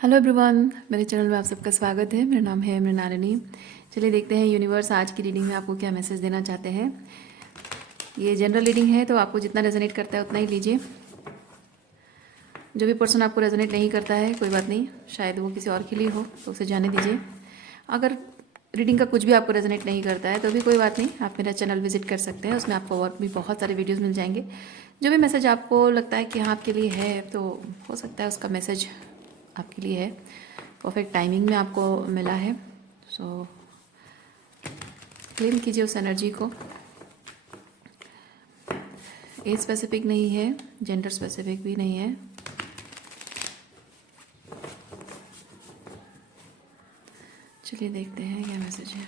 Hello everyone, मेरे channel में आप सबका स्वागत है। मेरा नाम है मृणालिनी। चलिए देखते हैं यूनिवर्स आज की रीडिंग में आपको क्या मैसेज देना चाहते हैं। ये जनरल रीडिंग है तो आपको जितना रेजोनेट करता है उतना ही लीजिए। जो भी पर्सन आपको रेजोनेट नहीं करता है कोई बात नहीं, शायद वो किसी और के लिए हो तो उसे जाने दीजिए। अगर रीडिंग का कुछ भी आपको रेजोनेट नहीं करता है तो भी कोई बात नहीं, आप मेरा चैनल विजिट कर सकते हैं। उसमें आपको और भी बहुत सारे वीडियोज़ मिल जाएंगे। जो भी मैसेज आपको लगता है कि हाँ आपके लिए है तो हो सकता है उसका मैसेज आपके लिए है। परफेक्ट टाइमिंग में आपको मिला है, सो क्लेम कीजिए उस एनर्जी को। एज स्पेसिफिक नहीं है, जेंडर स्पेसिफिक भी नहीं है। चलिए देखते हैं क्या मैसेज है।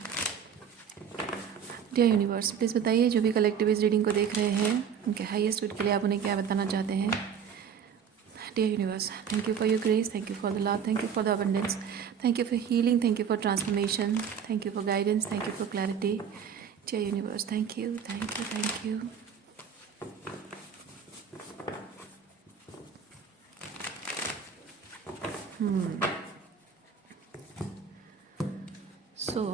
डियर यूनिवर्स, प्लीज़ बताइए जो भी कलेक्टिव इस रीडिंग को देख रहे हैं उनके हाईएस्ट गुड के लिए आप उन्हें क्या बताना चाहते हैं। Dear universe, thank you for your grace, thank you for the love, thank you for the abundance, thank you for healing, thank you for transformation, thank you for guidance, thank you for clarity. Dear universe, thank you, thank you, thank you. So,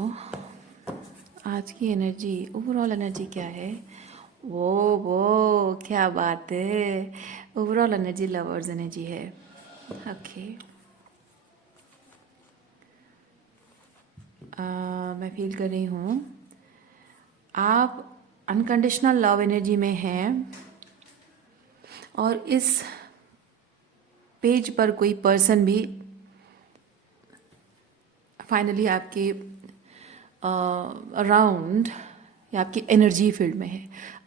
आज की energy, overall energy क्या है? वो क्या बात है, overall energy lovers energy है। Okay, मैं फील कर रही हूँ आप अनकंडीशनल लव एनर्जी में हैं और इस पेज पर कोई पर्सन भी फाइनली आपके अराउंड या आपकी एनर्जी फील्ड में है।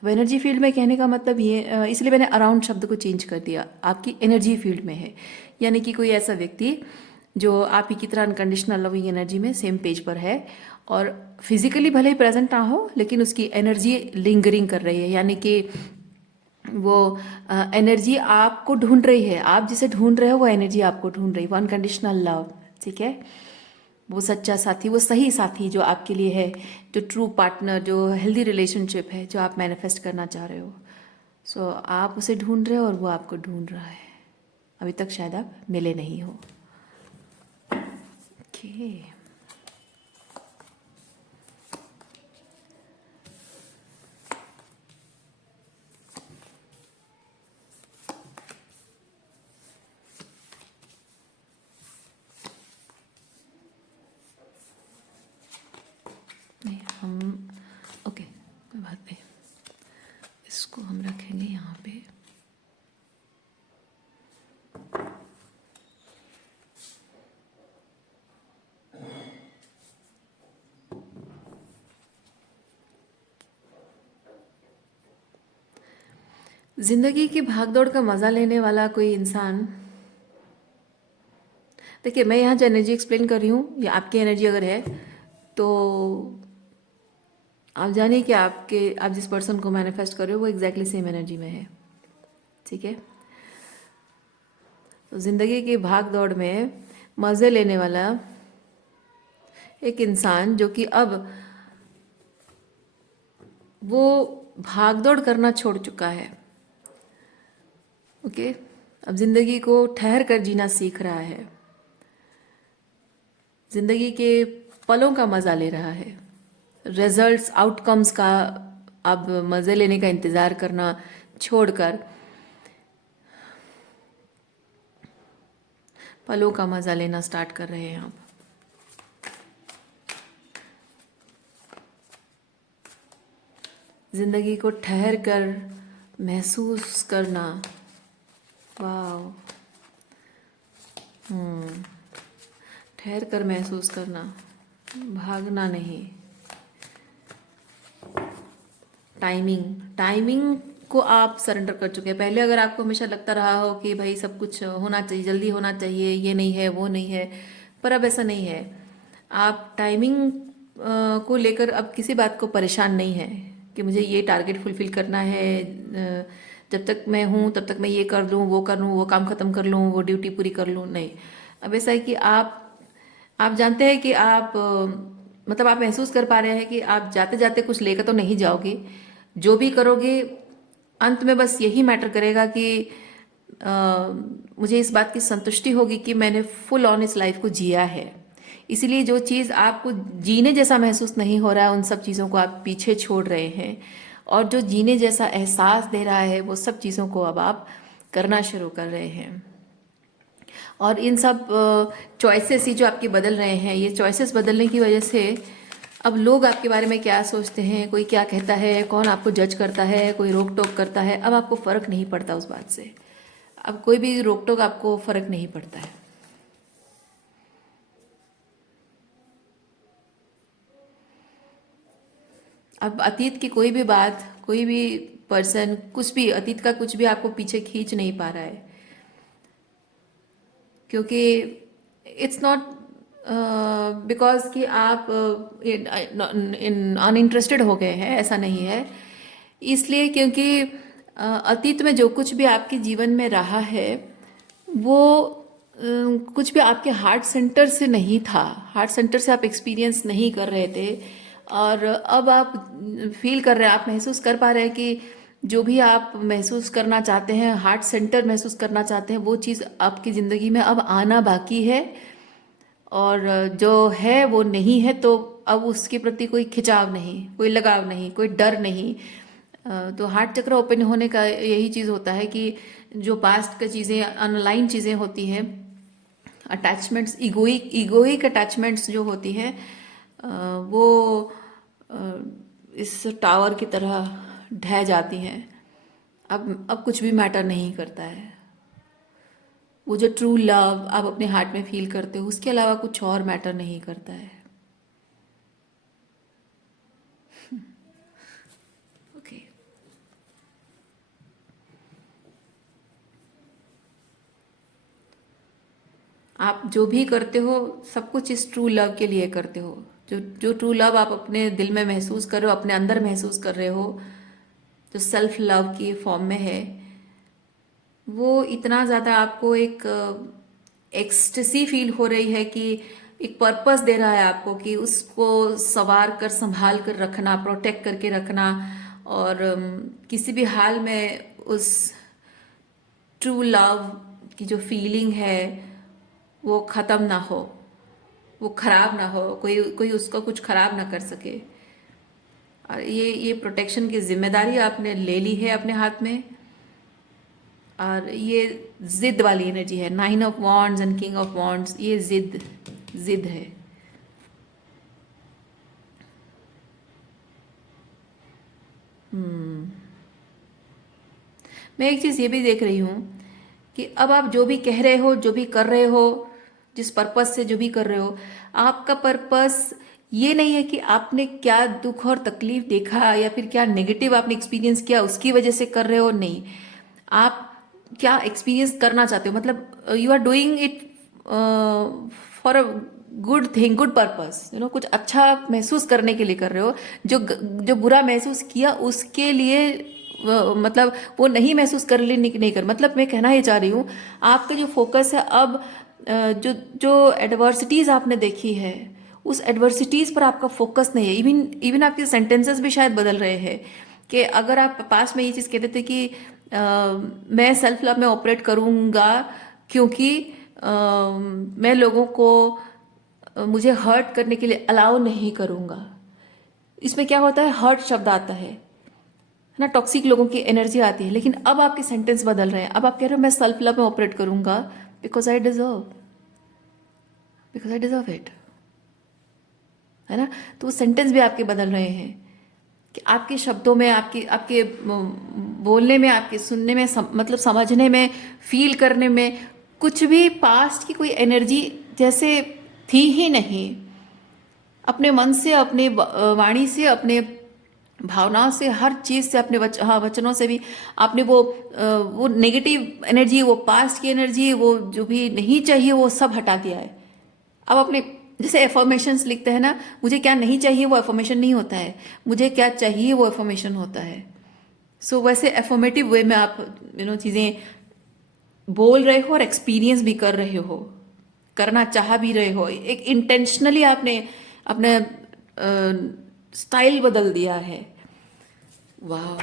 अब एनर्जी फील्ड में कहने का मतलब ये, इसलिए मैंने अराउंड शब्द को चेंज कर दिया, आपकी एनर्जी फील्ड में है। यानी कि कोई ऐसा व्यक्ति जो आप ही की तरह अनकंडीशनल लविंग एनर्जी में सेम पेज पर है और फिजिकली भले ही प्रेजेंट ना हो लेकिन उसकी एनर्जी लिंगरिंग कर रही है। यानी कि वो एनर्जी आपको ढूंढ रही है, आप जिसे ढूंढ रहे हो वो एनर्जी आपको ढूंढ रही है। वो अनकंडीशनल लव, ठीक है, वो सच्चा साथी, वो सही साथी जो आपके लिए है, जो ट्रू पार्टनर, जो हेल्दी रिलेशनशिप है जो आप मैनिफेस्ट करना चाह रहे हो। सो आप उसे ढूंढ रहे हो और वो आपको ढूंढ रहा है। अभी तक शायद आप मिले नहीं हो। ओके, नहीं हम ओके कोई बात नहीं, इसको हम रखेंगे यहाँ पे। जिंदगी की भागदौड़ का मज़ा लेने वाला कोई इंसान, देखिए मैं यहाँ जो एनर्जी एक्सप्लेन कर रही हूँ या आपकी एनर्जी अगर है तो आप जानिए कि आप जिस पर्सन को मैनिफेस्ट कर रहे हो वो एग्जैक्टली सेम एनर्जी में है, ठीक है। तो ज़िंदगी की भाग दौड़ में मज़े लेने वाला एक इंसान जो कि अब वो भाग दौड़ करना छोड़ चुका है, ओके, अब ज़िंदगी को ठहर कर जीना सीख रहा है, ज़िंदगी के पलों का मज़ा ले रहा है, रिजल्ट्स आउटकम्स का अब मज़े लेने का इंतज़ार करना छोड़कर पलों का मज़ा लेना स्टार्ट कर रहे हैं आप। ज़िंदगी को ठहर कर महसूस करना, वाह, ठहर कर महसूस करना, भागना नहीं। टाइमिंग को आप सरेंडर कर चुके हैं। पहले अगर आपको हमेशा लगता रहा हो कि भाई सब कुछ होना चाहिए, जल्दी होना चाहिए, ये नहीं है वो नहीं है, पर अब ऐसा नहीं है। आप टाइमिंग को लेकर अब किसी बात को परेशान नहीं है कि मुझे ये टारगेट फुलफिल करना है, जब तक मैं हूँ तब तक मैं ये कर लूँ, वो काम ख़त्म कर लूँ, वो ड्यूटी पूरी कर लूँ, नहीं। अब ऐसा है कि आप जानते हैं कि आप मतलब आप महसूस कर पा रहे हैं कि आप जाते जाते कुछ लेकर तो नहीं जाओगे। जो भी करोगे अंत में बस यही मैटर करेगा कि मुझे इस बात की संतुष्टि होगी कि मैंने फुल ऑन इस लाइफ को जिया है। इसीलिए जो चीज़ आपको जीने जैसा महसूस नहीं हो रहा है, उन सब चीज़ों को आप पीछे छोड़ रहे हैं, और जो जीने जैसा एहसास दे रहा है वो सब चीज़ों को अब आप करना शुरू कर रहे हैं। और इन सब चॉइसेस ही जो आपके बदल रहे हैं, ये चॉइसेस बदलने की वजह से अब लोग आपके बारे में क्या सोचते हैं, कोई क्या कहता है, कौन आपको जज करता है, कोई रोक टोक करता है, अब आपको फ़र्क नहीं पड़ता उस बात से। अब कोई भी रोक टोक आपको फ़र्क नहीं पड़ता है। अब अतीत की कोई भी बात, कोई भी पर्सन, कुछ भी अतीत का कुछ भी आपको पीछे खींच नहीं पा रहा है, क्योंकि इट्स नॉट बिकॉज कि आप अनइंटरेस्टेड हो गए हैं, ऐसा नहीं है। इसलिए क्योंकि अतीत में जो कुछ भी आपके जीवन में रहा है वो कुछ भी आपके हार्ट सेंटर से नहीं था, हार्ट सेंटर से आप एक्सपीरियंस नहीं कर रहे थे। और अब आप फील कर रहे हैं, आप महसूस कर पा रहे हैं कि जो भी आप महसूस करना चाहते हैं, हार्ट सेंटर महसूस करना चाहते हैं, वो चीज़ आपकी ज़िंदगी में अब आना बाकी है। और जो है वो नहीं है, तो अब उसके प्रति कोई खिंचाव नहीं, कोई लगाव नहीं, कोई डर नहीं। तो हार्ट चक्र ओपन होने का यही चीज़ होता है कि जो पास्ट का चीज़ें, अनलाइन चीज़ें होती हैं, अटैचमेंट्स, ईगोइक अटैचमेंट्स जो होती हैं, वो इस टावर की तरह ढह जाती हैं। अब कुछ भी मैटर नहीं करता है। वो जो ट्रू लव आप अपने हार्ट में फील करते हो, उसके अलावा कुछ और मैटर नहीं करता है। ओके। आप जो भी करते हो सब कुछ इस ट्रू लव के लिए करते हो। जो जो ट्रू लव आप अपने दिल में महसूस कर रहे हो, अपने अंदर महसूस कर रहे हो, जो सेल्फ लव की फॉर्म में है, वो इतना ज़्यादा आपको एक एक्सटेसी फील हो रही है कि एक पर्पस दे रहा है आपको कि उसको संवार कर, संभाल कर रखना, प्रोटेक्ट करके रखना। और किसी भी हाल में उस ट्रू लव की जो फीलिंग है वो ख़त्म ना हो, वो खराब ना हो, कोई कोई उसको कुछ खराब ना कर सके। और ये प्रोटेक्शन की जिम्मेदारी आपने ले ली है अपने हाथ में। और ये जिद वाली एनर्जी है, 9 of wands and king of wands, ये जिद जिद है। मैं एक चीज़ ये भी देख रही हूँ कि अब आप जो भी कह रहे हो, जो भी कर रहे हो, जिस पर्पस से जो भी कर रहे हो, आपका पर्पस ये नहीं है कि आपने क्या दुख और तकलीफ देखा या फिर क्या नेगेटिव आपने एक्सपीरियंस किया उसकी वजह से कर रहे हो। नहीं, आप क्या एक्सपीरियंस करना चाहते हो, मतलब you are doing it for a good thing, good purpose, कुछ अच्छा महसूस करने के लिए कर रहे हो। जो बुरा महसूस किया उसके लिए मतलब वो नहीं महसूस कर ले, नहीं कर, मतलब मैं कहना ये चाह रही हूँ, आपका जो फोकस है अब जो जो एडवर्सिटीज आपने देखी है, उस एडवर्सिटीज पर आपका फोकस नहीं है। इवन इवन आपके सेंटेंसेस भी शायद बदल रहे हैं। कि अगर आप पास में ये चीज़ कहते थे कि मैं सेल्फ लव में ऑपरेट करूँगा क्योंकि मैं लोगों को मुझे हर्ट करने के लिए अलाउ नहीं करूँगा। इसमें क्या होता है, हर्ट शब्द आता है ना, टॉक्सिक लोगों की एनर्जी आती है। लेकिन अब आपके सेंटेंस बदल रहे हैं, अब आप कह रहे हो मैं सेल्फ लव में ऑपरेट करूँगा because I deserve, because I deserve it, है ना। तो वो सेंटेंस भी आपके बदल रहे हैं कि आपके शब्दों में, आपके आपके बोलने में, आपके सुनने में, मतलब समझने में, फील करने में, कुछ भी पास्ट की कोई एनर्जी जैसे थी ही नहीं। अपने मन से, अपने वाणी से, अपने भावनाओं से, हर चीज़ से, अपने वचनों से भी आपने वो नेगेटिव एनर्जी, वो पास्ट की एनर्जी, वो जो भी नहीं चाहिए वो सब हटा दिया है। अब अपने, जैसे एफर्मेशंस लिखते हैं ना, मुझे क्या नहीं चाहिए वो एफर्मेशन नहीं होता है, मुझे क्या चाहिए वो एफर्मेशन होता है। सो वैसे एफर्मेटिव वे में आप चीज़ें बोल रहे हो और एक्सपीरियंस भी कर रहे हो, करना चाह भी रहे हो। एक इंटेंशनली आपने अपना स्टाइल बदल दिया है। वाह,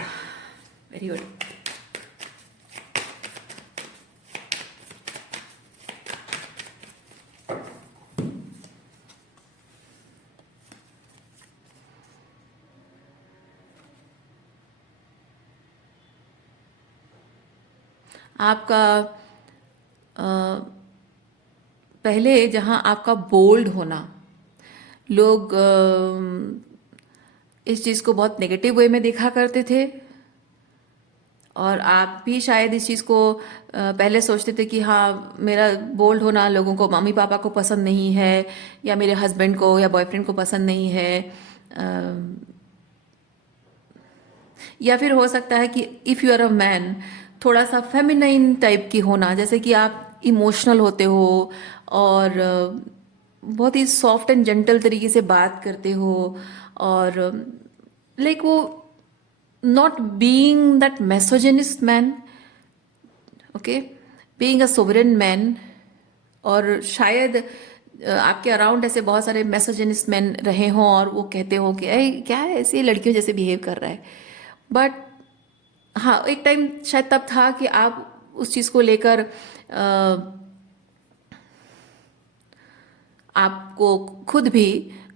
वेरी गुड। आपका अ, पहले जहाँ आपका बोल्ड होना, लोग इस चीज़ को बहुत नेगेटिव वे में देखा करते थे, और आप भी शायद इस चीज़ को पहले सोचते थे कि हाँ, मेरा बोल्ड होना लोगों को, मम्मी पापा को पसंद नहीं है, या मेरे हस्बैंड को या बॉयफ्रेंड को पसंद नहीं है, या फिर हो सकता है कि if you are a man, थोड़ा सा फेमिनाइन टाइप की होना, जैसे कि आप इमोशनल होते हो और बहुत ही सॉफ्ट एंड जेंटल तरीके से बात करते हो, और लाइक वो not being that misogynist man, okay, being a sovereign man. और शायद आपके अराउंड ऐसे बहुत सारे मैसोजेनिस्ट मैन रहे हों और वो कहते हो कि अरे क्या है, ऐसी लड़कियों जैसे बिहेव कर रहा है। बट हाँ, एक टाइम शायद तब था कि आप उस चीज़ को लेकर आपको खुद भी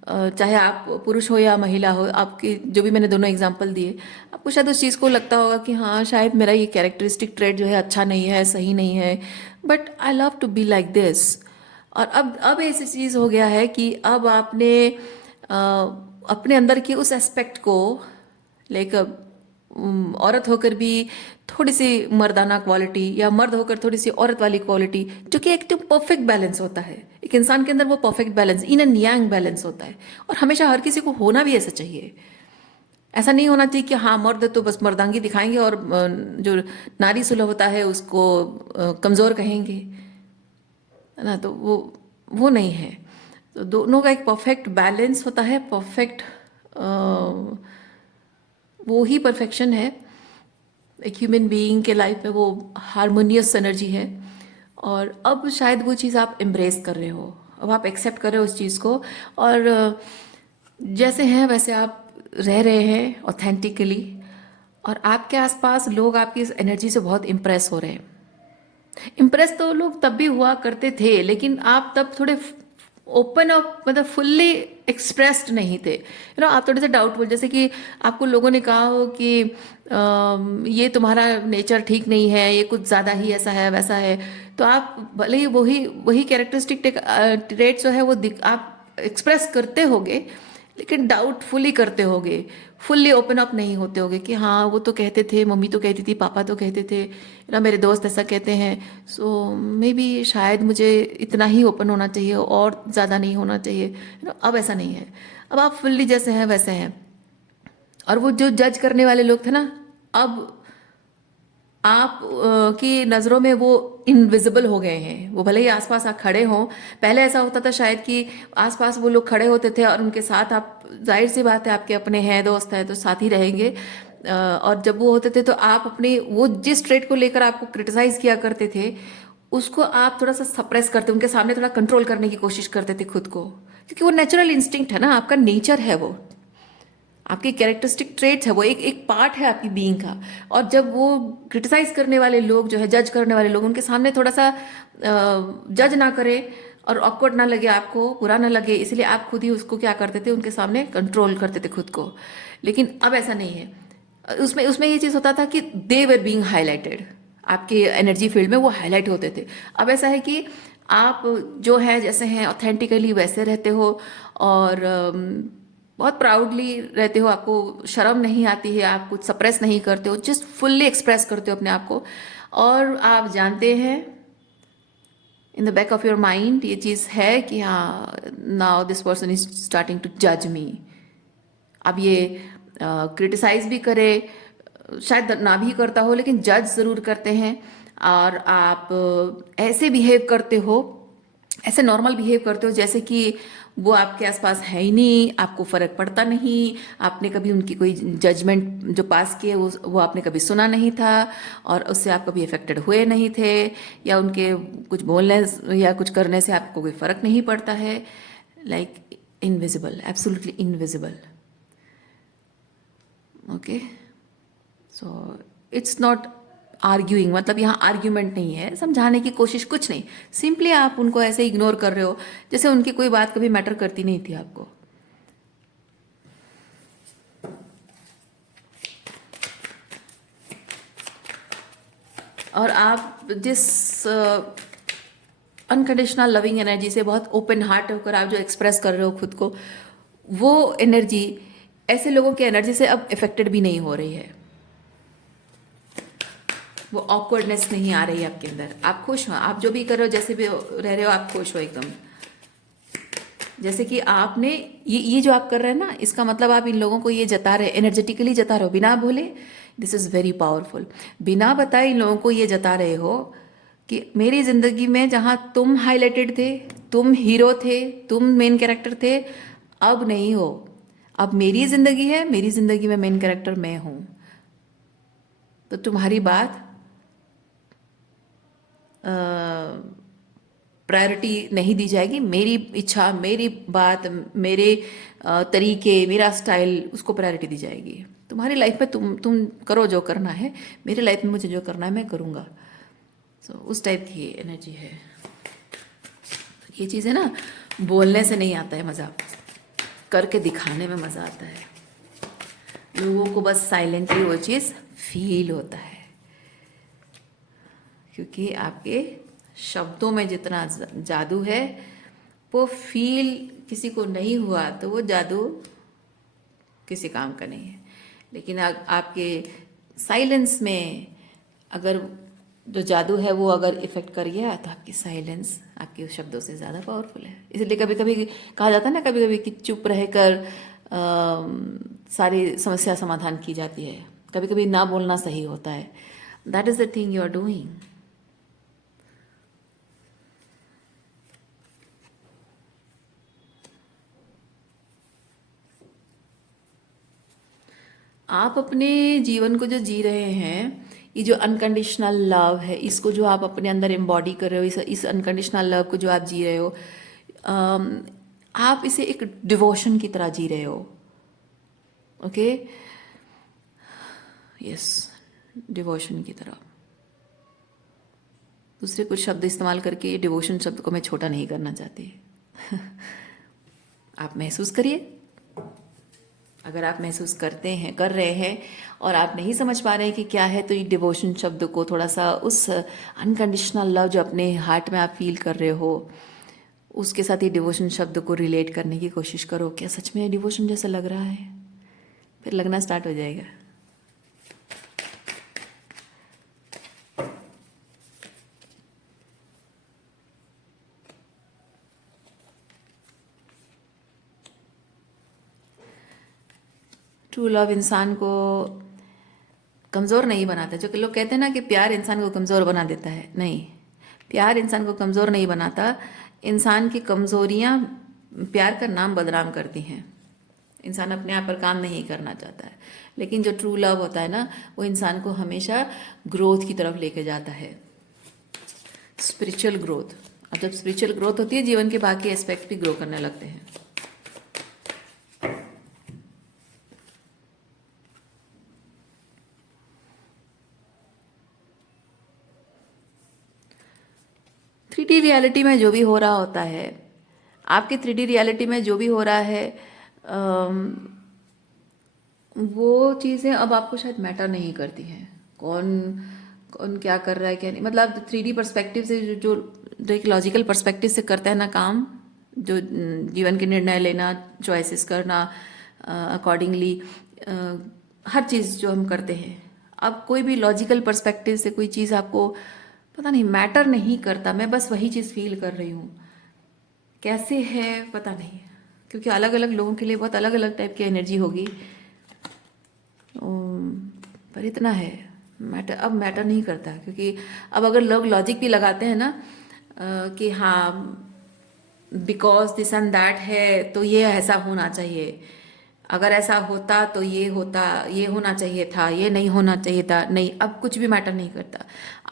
चाहे आप पुरुष हो या महिला हो, आपकी जो भी मैंने दोनों एग्जांपल दिए, आपको शायद उस चीज़ को लगता होगा कि हाँ, शायद मेरा ये कैरेक्टरिस्टिक ट्रेड जो है अच्छा नहीं है, सही नहीं है, but I love to be like this. और अब ऐसी चीज़ हो गया है कि अब आपने अ, अपने अंदर के उस एस्पेक्ट को लाइक औरत होकर भी थोड़ी सी मर्दाना क्वालिटी, या मर्द होकर थोड़ी सी औरत वाली क्वालिटी, जो कि एक तो परफेक्ट बैलेंस होता है एक इंसान के अंदर, वो perfect balance, in and yang balance होता है, और हमेशा हर किसी को होना भी ऐसा चाहिए। ऐसा नहीं होना चाहिए कि हाँ, मर्द तो बस मर्दांगी दिखाएंगे और जो नारी सुलभ होता है उसको कमज़ोर कहेंगे, है ना, तो वो नहीं है। तो दोनों का एक परफेक्ट बैलेंस होता है, परफेक्ट, वो ही परफेक्शन है एक ह्यूमन बीइंग के लाइफ में, वो हारमोनियस एनर्जी है। और अब शायद वो चीज़ आप एम्ब्रेस कर रहे हो, अब आप एक्सेप्ट कर रहे हो उस चीज़ को, और जैसे हैं वैसे आप रह रहे हैं ऑथेंटिकली, और आपके आसपास लोग आपकी इस एनर्जी से बहुत इम्प्रेस हो रहे हैं। इम्प्रेस तो लोग तब भी हुआ करते थे, लेकिन आप तब थोड़े ओपन अप, मतलब फुल्ली एक्सप्रेस्ड नहीं थे, आप थोड़े से डाउटफुल, जैसे कि आपको लोगों ने कहा हो कि ये तुम्हारा नेचर ठीक नहीं है, ये कुछ ज़्यादा ही ऐसा है वैसा है, तो आप भले ही वही वही कैरेक्टरिस्टिक ट्रेट जो है वो आप एक्सप्रेस करते होगे, लेकिन डाउटफुली करते होगे, फुल्ली ओपन अप नहीं होते होगे कि हाँ, वो तो कहते थे, मम्मी तो कहती थी, पापा तो कहते थे, मेरे दोस्त ऐसा कहते हैं, सो मे बी शायद मुझे इतना ही ओपन होना चाहिए और ज़्यादा नहीं होना चाहिए। अब ऐसा नहीं है, अब आप फुल्ली जैसे हैं वैसे हैं। और वो जो जज करने वाले लोग थे ना, अब आप की नज़रों में वो इनविजिबल हो गए हैं, वो भले ही आसपास आप खड़े हों। पहले ऐसा होता था शायद कि आसपास वो लोग खड़े होते थे और उनके साथ आप, जाहिर सी बात है, आपके अपने हैं, दोस्त हैं, तो साथ ही रहेंगे। और जब वो होते थे तो आप अपने वो जिस ट्रेट को लेकर आपको क्रिटिसाइज किया करते थे, उसको आप थोड़ा सा सप्रेस करते, उनके सामने थोड़ा कंट्रोल करने की कोशिश करते थे खुद को, क्योंकि वो नेचुरल इंस्टिंक्ट है ना, आपका नेचर है, वो आपकी कैरेक्टरिस्टिक ट्रेट्स है, वो एक एक पार्ट है आपकी बीइंग का। और जब वो क्रिटिसाइज करने वाले लोग जो है, जज करने वाले लोग, उनके सामने थोड़ा सा जज ना करें और ऑकवर्ड ना लगे, आपको बुरा ना लगे, इसलिए आप खुद ही उसको क्या करते थे, उनके सामने कंट्रोल करते थे खुद को। लेकिन अब ऐसा नहीं है, उसमें उसमें ये चीज़ होता था कि दे वर बीइंग हाईलाइटेड, आपके एनर्जी फील्ड में वो हाईलाइट होते थे। अब ऐसा है कि आप जो है, जैसे हैं, ऑथेंटिकली वैसे रहते हो, और बहुत प्राउडली रहते हो, आपको शर्म नहीं आती है, आप कुछ सप्रेस नहीं करते हो, जस्ट फुल्ली एक्सप्रेस करते हो अपने आप को। और आप जानते हैं in the back of your mind ये चीज़ है कि हाँ, now this person is starting to जज मी। अब ये क्रिटिसाइज भी करे, शायद ना भी करता हो, लेकिन जज ज़रूर करते हैं। और आप ऐसे बिहेव करते हो, ऐसे नॉर्मल बिहेव करते हो जैसे कि वो आपके आसपास है ही नहीं, आपको फर्क पड़ता नहीं, आपने कभी उनकी कोई जजमेंट जो पास किए वो आपने कभी सुना नहीं था, और उससे आप कभी अफेक्टेड हुए नहीं थे, या उनके कुछ बोलने या कुछ करने से आपको कोई फर्क नहीं पड़ता है। Like invisible, absolutely invisible. Okay, so it's not arguing, मतलब यहाँ आर्ग्यूमेंट नहीं है, समझाने की कोशिश कुछ नहीं, सिंपली आप उनको ऐसे इग्नोर कर रहे हो जैसे उनकी कोई बात कभी मैटर करती नहीं थी आपको। और आप जिस अनकंडीशनल लविंग एनर्जी से बहुत ओपन हार्ट होकर आप जो एक्सप्रेस कर रहे हो खुद को, वो एनर्जी ऐसे लोगों की एनर्जी से अब इफेक्टेड भी नहीं हो रही है। वो ऑकवर्डनेस नहीं आ रही है आपके अंदर। आप खुश हो, आप जो भी कर रहे हो, जैसे भी रह रहे हो, आप खुश हो एकदम। जैसे कि आपने ये जो आप कर रहे हैं ना, इसका मतलब आप इन लोगों को ये जता रहे, एनर्जेटिकली जता रहे हो बिना बोले। This is very powerful. बिना बताए इन लोगों को ये जता रहे हो कि मेरी ज़िंदगी में जहाँ तुम हाईलाइटेड थे, तुम हीरो थे, तुम मेन कैरेक्टर थे, अब नहीं हो। अब मेरी ज़िंदगी है, मेरी ज़िंदगी में मेन कैरेक्टर मैं हूँ। तो तुम्हारी बात प्रायोरिटी नहीं दी जाएगी। मेरी इच्छा, मेरी बात, मेरे तरीके, मेरा स्टाइल, उसको प्रायोरिटी दी जाएगी। तुम्हारी लाइफ में तुम करो जो करना है, मेरी लाइफ में मुझे जो करना है मैं करूँगा। सो उस टाइप की एनर्जी है। ये चीज़ है ना, बोलने से नहीं आता है मज़ा, करके दिखाने में मज़ा आता है। लोगों को बस साइलेंटली वो चीज़ फील होता है, क्योंकि आपके शब्दों में जितना जादू है, वो फील किसी को नहीं हुआ तो वो जादू किसी काम का नहीं है। लेकिन आपके साइलेंस में अगर जो जादू है वो अगर इफेक्ट कर गया, तो आपकी साइलेंस आपके शब्दों से ज़्यादा पावरफुल है। इसलिए कभी कभी कहा जाता है ना, कभी कभी कि चुप रहकर सारी समस्या समाधान की जाती है। कभी कभी ना बोलना सही होता है। That is the thing you are doing. आप अपने जीवन को जो जी रहे हैं, ये जो अनकंडीशनल लव है, इसको जो आप अपने अंदर एम्बॉडी कर रहे हो, इस अनकंडीशनल लव को जो आप जी रहे हो, आप इसे एक डिवोशन की तरह जी रहे हो। ओके, यस, डिवोशन की तरह। दूसरे कुछ शब्द इस्तेमाल करके डिवोशन शब्द को मैं छोटा नहीं करना चाहती। आप महसूस करिए। अगर आप महसूस करते हैं, कर रहे हैं, और आप नहीं समझ पा रहे हैं कि क्या है, तो ये डिवोशन शब्द को थोड़ा सा उस अनकंडीशनल लव जो अपने हार्ट में आप फील कर रहे हो, उसके साथ ये डिवोशन शब्द को रिलेट करने की कोशिश करो। क्या सच में डिवोशन जैसा लग रहा है? फिर लगना स्टार्ट हो जाएगा। ट्रू लव इंसान को कमज़ोर नहीं बनाता। जो कि लोग कहते हैं ना कि प्यार इंसान को कमज़ोर बना देता है, नहीं, प्यार इंसान को कमज़ोर नहीं बनाता। इंसान की कमज़ोरियाँ प्यार का नाम बदनाम करती हैं। इंसान अपने आप पर काम नहीं करना चाहता है, लेकिन जो ट्रू लव होता है ना, वो इंसान को हमेशा ग्रोथ की तरफ लेके जाता है, स्पिरिचुअल ग्रोथ। और जब स्पिरिचुअल ग्रोथ होती है, जीवन के बाकी एस्पेक्ट भी ग्रो करने लगते हैं। थ्री डी रियलिटी में जो भी हो रहा होता है, आपकी थ्री डी रियलिटी में जो भी हो रहा है, वो चीज़ें अब आपको शायद मैटर नहीं करती हैं। कौन कौन क्या कर रहा है, क्या नहीं। मतलब थ्री डी पर्सपेक्टिव से जो एक लॉजिकल पर्सपेक्टिव से करता है ना काम, जो जीवन के निर्णय लेना, चॉइसेस करना अकॉर्डिंगली, हर चीज़ जो हम करते हैं, अब कोई भी लॉजिकल पर्सपेक्टिव से कोई चीज़ आपको पता नहीं मैटर नहीं करता। मैं बस वही चीज़ फील कर रही हूँ, कैसे है पता नहीं, क्योंकि अलग अलग लोगों के लिए बहुत अलग अलग टाइप की एनर्जी होगी। पर इतना है, मैटर अब मैटर नहीं करता। क्योंकि अब अगर लोग लॉजिक भी लगाते हैं ना, कि हाँ बिकॉज दिस एंड दैट है, तो ये ऐसा होना चाहिए, अगर ऐसा होता तो ये होता, ये होना चाहिए था, ये नहीं होना चाहिए था, नहीं, अब कुछ भी मैटर नहीं करता।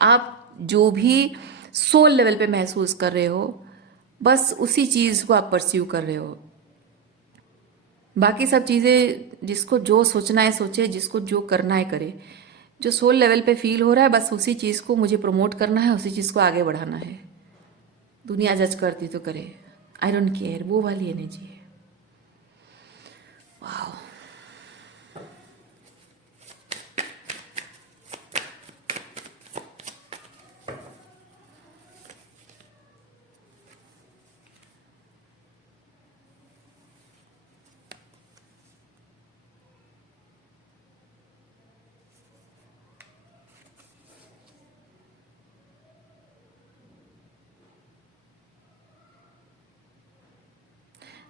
आप जो भी सोल लेवल पे महसूस कर रहे हो, बस उसी चीज़ को आप परस्यू कर रहे हो। बाकी सब चीज़ें जिसको जो सोचना है सोचे, जिसको जो करना है करे। जो सोल लेवल पे फील हो रहा है, बस उसी चीज़ को मुझे प्रमोट करना है, उसी चीज़ को आगे बढ़ाना है। दुनिया जज करती तो करे, आई डोंट केयर, वो वाली एनर्जी है। वाह।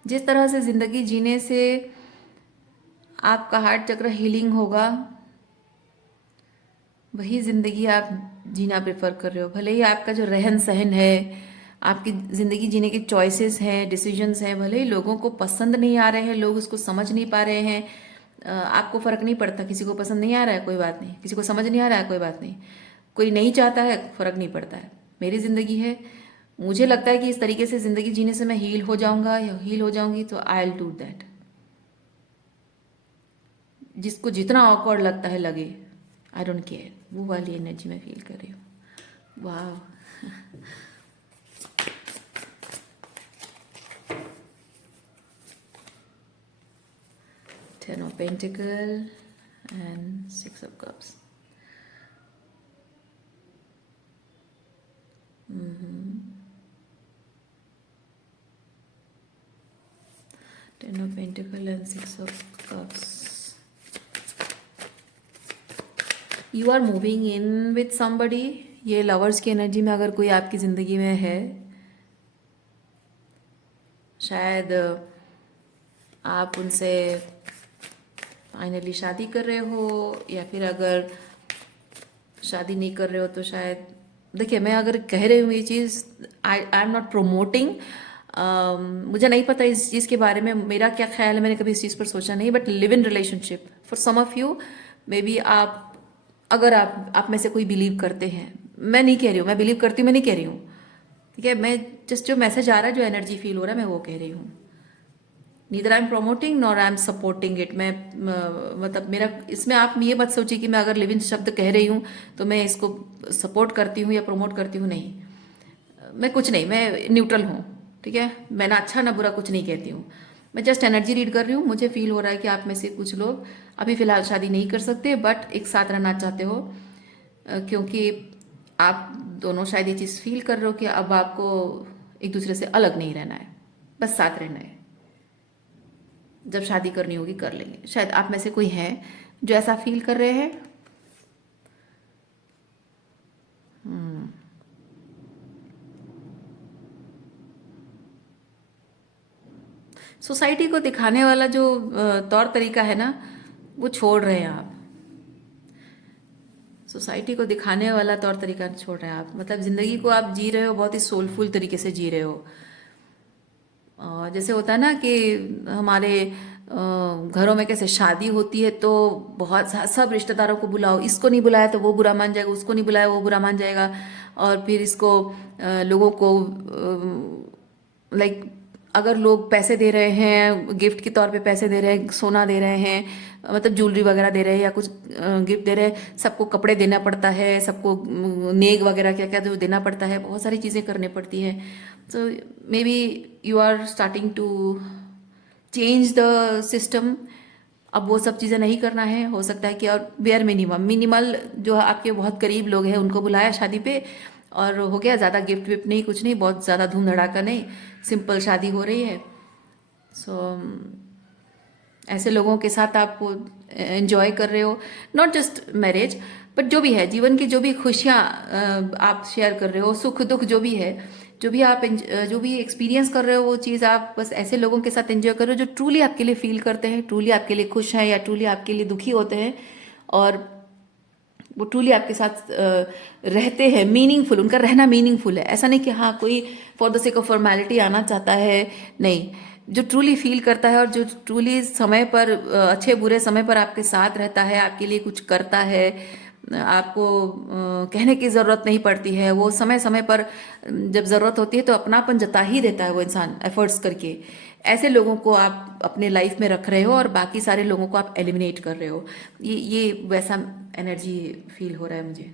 जिस तरह से ज़िंदगी जीने से आपका हार्ट चक्र हीलिंग होगा, वही ज़िंदगी आप जीना प्रेफर कर रहे हो। भले ही आपका जो रहन सहन है, आपकी ज़िंदगी जीने के चॉइसेस हैं, डिसीजंस हैं, भले ही लोगों को पसंद नहीं आ रहे हैं, लोग उसको समझ नहीं पा रहे हैं, आपको फ़र्क नहीं पड़ता। किसी को पसंद नहीं आ रहा है, कोई बात नहीं। किसी को समझ नहीं आ रहा है, कोई बात नहीं। कोई नहीं चाहता है, फ़र्क नहीं पड़ता है। मेरी ज़िंदगी है, मुझे लगता है कि इस तरीके से ज़िंदगी जीने से मैं हील हो जाऊँगा या हील हो जाऊँगी, तो आई विल डू दैट। जिसको जितना ऑकवर्ड लगता है लगे, आई डोंट केयर। वो वाली एनर्जी मैं फील कर रही हूँ। वाह। 10 of Pentacle and 6 of Cups. Mhm. 10 of Pentacle and 6 of Cups. You are moving in with somebody. ये लवर्स की एनर्जी में अगर कोई आपकी ज़िंदगी में है, शायद आप उनसे फाइनली शादी कर रहे हो, या फिर अगर शादी नहीं कर रहे हो तो शायद, देखिए मैं अगर कह रही हूँ ये चीज़, आई एम नॉट प्रोमोटिंग, मुझे नहीं पता इस चीज़ के बारे में मेरा क्या ख्याल है, मैंने कभी इस चीज़ पर सोचा नहीं। But live in relationship for some of you, may be आप, अगर आप में से कोई बिलीव करते हैं, मैं नहीं कह रही हूँ, मैं बिलीव करती हूँ, मैं नहीं कह रही हूँ, ठीक है। मैं जस्ट जो मैसेज आ रहा है, जो एनर्जी फील हो रहा है, मैं वो कह रही हूँ। Neither I am promoting nor I am supporting it. मैं मतलब मेरा इसमें आप ये मत सोचिए कि मैं अगर लिव इन शब्द कह रही हूँ तो मैं इसको सपोर्ट करती हूँ या प्रमोट करती हूँ, नहीं। मैं कुछ नहीं, मैं न्यूट्रल हूँ, ठीक है। मैं ना अच्छा ना बुरा कुछ नहीं कहती हूँ, मैं जस्ट एनर्जी रीड कर रही हूँ। मुझे फील हो रहा है कि आप में से कुछ लोग अभी फ़िलहाल शादी नहीं कर सकते, बट एक साथ रहना चाहते हो, क्योंकि आप दोनों शायद ये चीज़ फील कर रहे हो कि अब आपको एक दूसरे से अलग नहीं रहना है, बस साथ रहना है। जब शादी करनी होगी कर लेंगे। शायद आप में से कोई है जो ऐसा फील कर रहे हैं। सोसाइटी को दिखाने वाला जो तौर तरीका है ना, वो छोड़ रहे हैं आप। सोसाइटी को दिखाने वाला तौर तरीका छोड़ रहे हैं आप, मतलब ज़िंदगी को आप जी रहे हो, बहुत ही सोलफुल तरीके से जी रहे हो। जैसे होता है ना कि हमारे घरों में कैसे शादी होती है तो बहुत सब रिश्तेदारों को बुलाओ, इसको नहीं बुलाया तो वो बुरा मान जाएगा, उसको नहीं बुलाया वो बुरा मान जाएगा, और फिर इसको लोगों को लाइक, अगर लोग पैसे दे रहे हैं, गिफ्ट के तौर पे पैसे दे रहे हैं, सोना दे रहे हैं, मतलब ज्वेलरी वगैरह दे रहे हैं, या कुछ गिफ्ट दे रहे हैं, सबको कपड़े देना पड़ता है, सबको नेक वगैरह क्या क्या जो देना पड़ता है, बहुत सारी चीज़ें करनी पड़ती हैं। So maybe you are starting to change the system. अब वो सब चीज़ें नहीं करना है, हो सकता है कि, और बेयर मिनिमम, मिनिमल जो आपके बहुत करीब लोग हैं उनको बुलाया शादी पे, और हो गया, ज़्यादा गिफ्ट विफ्ट नहीं, कुछ नहीं, बहुत ज़्यादा धूम धड़ाका नहीं, सिंपल शादी हो रही है। सो ऐसे लोगों के साथ आप एंजॉय कर रहे हो, नॉट जस्ट मैरिज, बट जो भी है जीवन की जो भी खुशियाँ आप शेयर कर रहे हो, सुख दुख जो भी है, जो भी आप जो भी एक्सपीरियंस कर रहे हो, वो चीज़ आप बस ऐसे लोगों के साथ एंजॉय कर रहे हो जो ट्रूली आपके लिए फील करते हैं, ट्रूली आपके लिए खुश हैं, या ट्रूली आपके लिए दुखी होते हैं, और वो ट्रूली आपके साथ रहते हैं। मीनिंगफुल, उनका रहना मीनिंगफुल है। ऐसा नहीं कि हाँ कोई for the sake of formality आना चाहता है, नहीं। जो ट्रूली फील करता है और जो ट्रूली समय पर, अच्छे बुरे समय पर आपके साथ रहता है, आपके लिए कुछ करता है, आपको कहने की ज़रूरत नहीं पड़ती है, वो समय समय पर जब ज़रूरत होती है तो अपनापन जता ही देता है वो इंसान एफर्ट्स करके। ऐसे लोगों को आप अपने लाइफ में रख रहे हो और बाकी सारे लोगों को आप एलिमिनेट कर रहे हो। ये वैसा एनर्जी फील हो रहा है मुझे।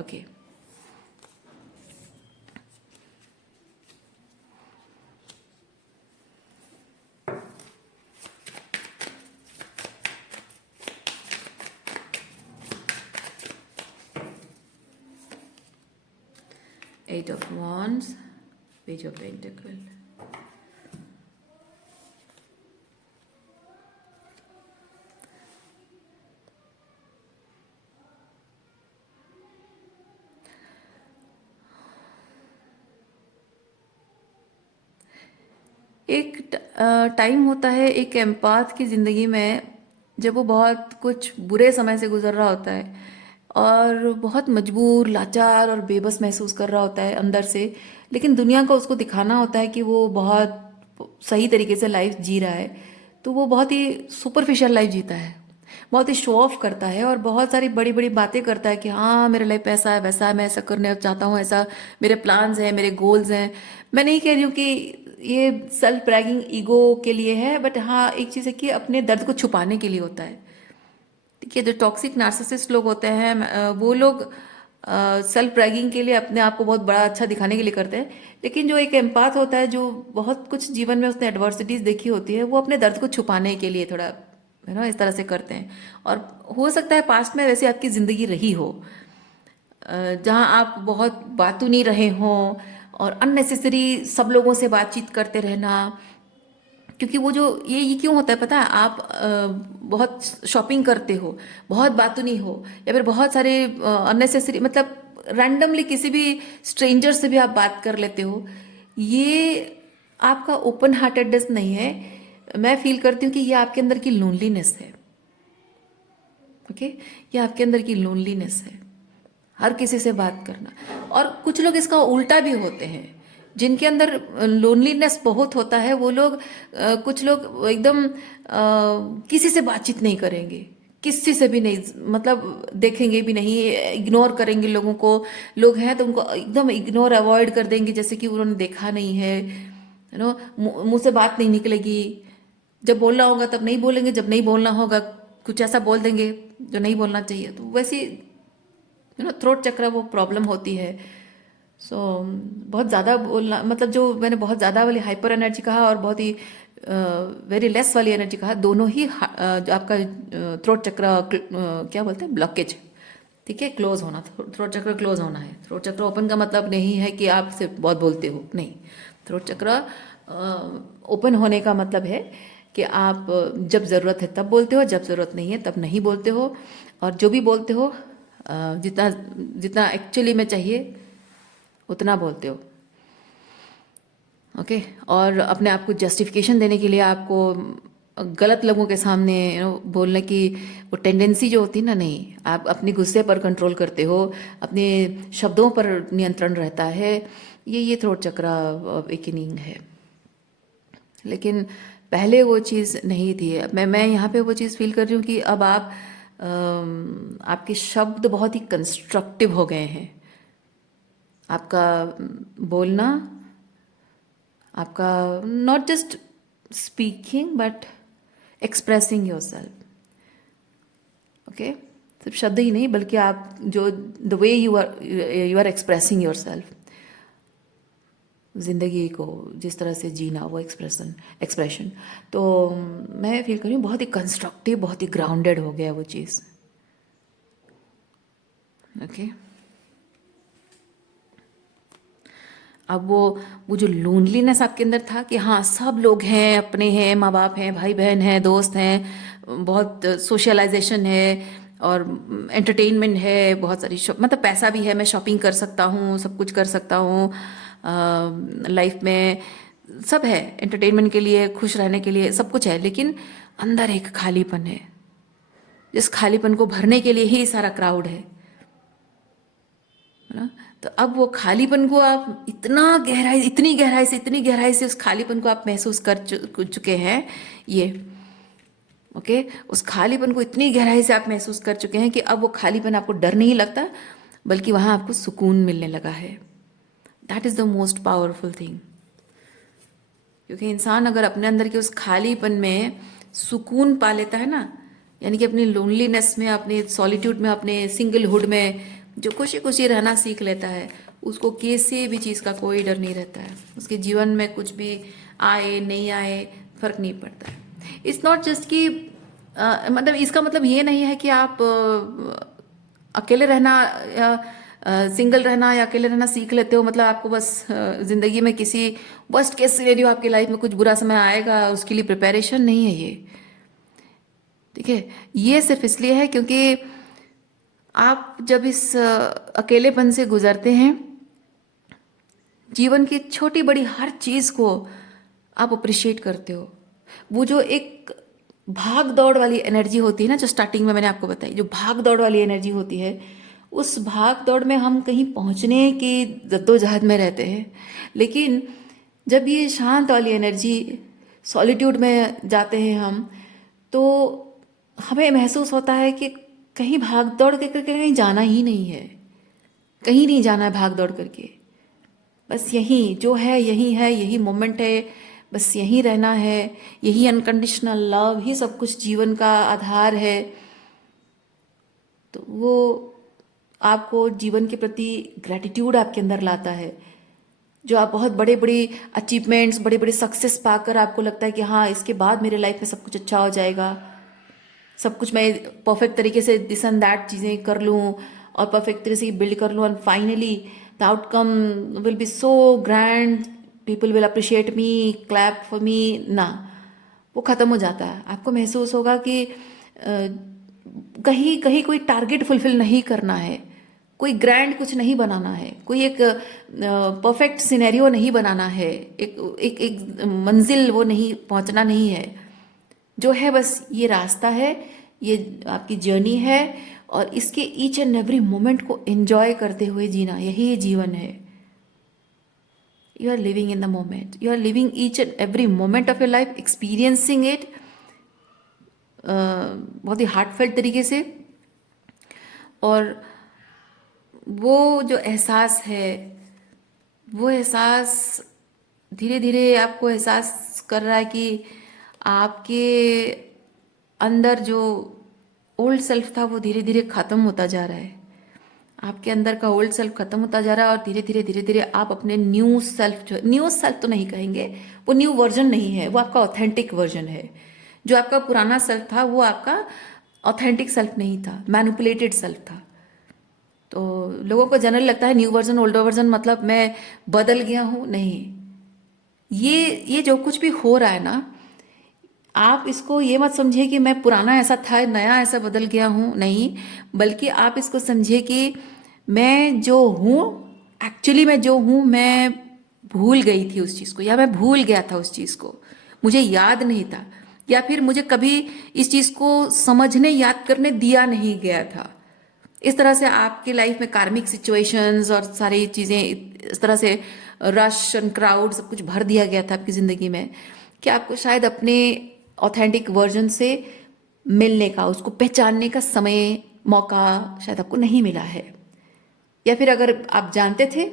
Okay. 8 of Wands, Page of Pentacle. एक टाइम होता है एक एम्पाथ की ज़िंदगी में, जब वो बहुत कुछ बुरे समय से गुजर रहा होता है और बहुत मजबूर, लाचार और बेबस महसूस कर रहा होता है अंदर से, लेकिन दुनिया को उसको दिखाना होता है कि वो बहुत सही तरीके से लाइफ जी रहा है। तो वो बहुत ही सुपरफिशियल लाइफ जीता है, बहुत ही शो ऑफ करता है और बहुत सारी बड़ी बड़ी बातें करता है कि हाँ मेरा लाइफ ऐसा है वैसा है, मैं ऐसा करने चाहता हूँ, ऐसा मेरे प्लान्स हैं, मेरे गोल्स हैं। मैं नहीं कह रही हूँ कि ये सेल्फ ब्रैगिंग ईगो के लिए है, बट हाँ एक चीज़ है कि अपने दर्द को छुपाने के लिए होता है। ठीक है, जो टॉक्सिक नार्सिसिस्ट लोग होते हैं वो लोग सेल्फ ब्रैगिंग के लिए अपने आप को बहुत बड़ा अच्छा दिखाने के लिए करते हैं। लेकिन जो एक एम्पाथ होता है, जो बहुत कुछ जीवन में उसने एडवर्सिटीज देखी होती है, वो अपने दर्द को छुपाने के लिए थोड़ा इस तरह से करते हैं। और हो सकता है पास्ट में वैसे आपकी ज़िंदगी रही हो, जहाँ आप बहुत बातूनी रहे हों और अननेसेसरी सब लोगों से बातचीत करते रहना। क्योंकि वो जो ये क्यों होता है पता है, आप बहुत शॉपिंग करते हो, बहुत बातूनी हो, या फिर बहुत सारे अननेसेसरी मतलब रैंडमली किसी भी स्ट्रेंजर से भी आप बात कर लेते हो। ये आपका ओपन हार्टेडनेस नहीं है, मैं फील करती हूँ कि ये आपके अंदर की लोनलीनेस है। ओके, ये आपके अंदर की लोनलीनेस है, हर किसी से बात करना। और कुछ लोग इसका उल्टा भी होते हैं, जिनके अंदर लोनलीनेस बहुत होता है, वो लोग कुछ लोग एकदम किसी से बातचीत नहीं करेंगे, किसी से भी नहीं, मतलब देखेंगे भी नहीं, इग्नोर करेंगे लोगों को। लोग हैं तो उनको एकदम इग्नोर अवॉइड कर देंगे, जैसे कि उन्होंने देखा नहीं है। मुंह से बात नहीं निकलेगी, जब बोलना होगा तब नहीं बोलेंगे, जब नहीं बोलना होगा कुछ ऐसा बोल देंगे जो नहीं बोलना चाहिए। तो वैसी थ्रोट चक्र वो प्रॉब्लम होती है। सो बहुत ज़्यादा बोलना, मतलब जो मैंने बहुत ज़्यादा वाली हाइपर एनर्जी कहा और बहुत ही वेरी लेस वाली एनर्जी कहा, दोनों ही जो आपका थ्रोट चक्र क्या बोलते हैं, ब्लॉकेज। ठीक है, क्लोज होना, थ्रोट चक्र क्लोज होना है। थ्रोट चक्र ओपन का मतलब नहीं है कि आप सिर्फ बहुत बोलते हो, नहीं। थ्रोट चक्र ओपन होने का मतलब है कि आप जब ज़रूरत है तब बोलते हो, जब ज़रूरत नहीं है तब नहीं बोलते हो। और जो भी बोलते हो जितना जितना एक्चुअली में चाहिए उतना बोलते हो। ओके, और अपने आप को जस्टिफिकेशन देने के लिए आपको गलत लोगों के सामने बोलने की वो टेंडेंसी जो होती है ना, नहीं, आप अपने गुस्से पर कंट्रोल करते हो, अपने शब्दों पर नियंत्रण रहता है। ये थ्रोट चक्र अवेकनिंग है। लेकिन पहले वो चीज़ नहीं थी। मैं यहाँ पे वो चीज़ फील कर रही हूँ कि अब आप आपके शब्द बहुत ही कंस्ट्रक्टिव हो गए हैं। आपका बोलना, आपका not just speaking but expressing yourself. Okay, सिर्फ शब्द ही नहीं, बल्कि आप जो the way you are expressing yourself, ज़िंदगी को जिस तरह से जीना, वो एक्सप्रेशन। तो मैं फील कर रही हूँ बहुत ही कंस्ट्रक्टिव, बहुत ही ग्राउंडेड हो गया वो चीज़। ओके, अब वो जो लोनलीनेस आपके अंदर था कि हाँ सब लोग हैं, अपने हैं, माँ बाप हैं, भाई बहन हैं, दोस्त हैं, बहुत सोशलाइजेशन है और एंटरटेनमेंट है, बहुत सारी मतलब पैसा भी है, मैं शॉपिंग कर सकता हूँ, सब कुछ कर सकता हूँ लाइफ में, सब है एंटरटेनमेंट के लिए, खुश रहने के लिए सब कुछ है। लेकिन अंदर एक खालीपन है, जिस खालीपन को भरने के लिए ही सारा क्राउड है ना। तो अब वो खालीपन को आप इतनी गहराई से उस खालीपन को आप महसूस कर चुके हैं। ये ओके, उस खालीपन को इतनी गहराई से आप महसूस कर चुके हैं कि अब वो खालीपन आपको डर नहीं लगता, बल्कि वहाँ आपको सुकून मिलने लगा है। That is the most powerful thing. क्योंकि इंसान अगर अपने अंदर के उस खालीपन में सुकून पा लेता है ना, यानी कि अपनी लोनलीनेस में, अपने सॉलिट्यूड में, अपने सिंगलहुड में जो खुशी खुशी रहना सीख लेता है, उसको किसी भी चीज़ का कोई डर नहीं रहता है। उसके जीवन में कुछ भी आए नहीं आए फर्क नहीं पड़ता है। इट्स नॉट जस्ट कि मतलब इसका मतलब ये नहीं है कि आप अकेले रहना या सिंगल रहना या अकेले रहना सीख लेते हो, मतलब आपको बस जिंदगी में किसी वर्स्ट केस सिनेरियो आपकी लाइफ में कुछ बुरा समय आएगा उसके लिए प्रिपरेशन नहीं है ये। ठीक है, ये सिर्फ इसलिए है क्योंकि आप जब इस अकेलेपन से गुजरते हैं, जीवन की छोटी बड़ी हर चीज़ को आप अप्रिशिएट करते हो। वो जो एक भाग दौड़ वाली एनर्जी होती है ना, जो स्टार्टिंग में मैंने आपको बताई, जो भाग दौड़ वाली एनर्जी होती है, उस भाग दौड़ में हम कहीं पहुंचने की जद्दोजहद में रहते हैं। लेकिन जब ये शांत वाली एनर्जी, सॉलिट्यूड में जाते हैं हम, तो हमें महसूस होता है कि कहीं भाग दौड़ के करके कहीं जाना ही नहीं है, कहीं नहीं जाना है भाग दौड़ करके। बस यही जो है यही है, यही मोमेंट है, बस यही रहना है। यही अनकंडीशनल लव ही सब कुछ जीवन का आधार है। तो वो आपको जीवन के प्रति ग्रेटिट्यूड आपके अंदर लाता है। जो आप बहुत बड़े बड़े अचीवमेंट्स, बड़े बड़े सक्सेस पाकर आपको लगता है कि हाँ, इसके बाद मेरे लाइफ में सब कुछ अच्छा हो जाएगा, सब कुछ मैं परफेक्ट तरीके से दिस एंड दैट चीज़ें कर लूँ और परफेक्ट तरीके से बिल्ड कर लूँ, and finally the outcome will be so grand, people will appreciate me, clap for me. ना, वो ख़त्म हो जाता है। आपको महसूस होगा कि कहीं कहीं कोई टारगेट फुलफिल नहीं करना है, कोई ग्रैंड कुछ नहीं बनाना है, कोई एक परफेक्ट सिनेरियो नहीं बनाना है, एक मंजिल वो नहीं पहुंचना नहीं है। जो है बस ये रास्ता है, ये आपकी जर्नी है, और इसके ईच एंड एवरी मोमेंट को एंजॉय करते हुए जीना, यही जीवन है। You are living in the moment, you are living each and every moment of your life, experiencing it बहुत ही हार्टफेल्ट तरीके से। और वो जो एहसास है, वो एहसास धीरे धीरे आपको एहसास कर रहा है कि आपके अंदर जो ओल्ड सेल्फ था वो धीरे धीरे ख़त्म होता जा रहा है। आपके अंदर का ओल्ड सेल्फ खत्म होता जा रहा है, और धीरे धीरे आप अपने न्यू सेल्फ, जो न्यू सेल्फ तो नहीं कहेंगे, वो न्यू वर्जन नहीं है, वो आपका ऑथेंटिक वर्जन है। जो आपका पुराना सेल्फ था वो आपका ऑथेंटिक सेल्फ नहीं था, मैनिपुलेटेड सेल्फ था। तो लोगों को जनरल लगता है न्यू वर्जन, ओल्डर वर्जन मतलब मैं बदल गया हूँ। नहीं, ये जो कुछ भी हो रहा है ना, आप इसको ये मत समझिए कि मैं पुराना ऐसा था, नया ऐसा बदल गया हूँ। नहीं, बल्कि आप इसको समझिए कि मैं जो हूँ, एक्चुअली मैं जो हूँ, मैं भूल गई थी उस चीज़ को, या मैं भूल गया था उस चीज़ को, मुझे याद नहीं था, या फिर मुझे कभी इस चीज़ को समझने, याद करने दिया नहीं गया था। इस तरह से आपकी लाइफ में कार्मिक सिचुएशंस और सारी चीज़ें इस तरह से, रश एंड क्राउड सब कुछ भर दिया गया था आपकी ज़िंदगी में, कि आपको शायद अपने ऑथेंटिक वर्जन से मिलने का, उसको पहचानने का समय, मौका शायद आपको नहीं मिला है। या फिर अगर आप जानते थे,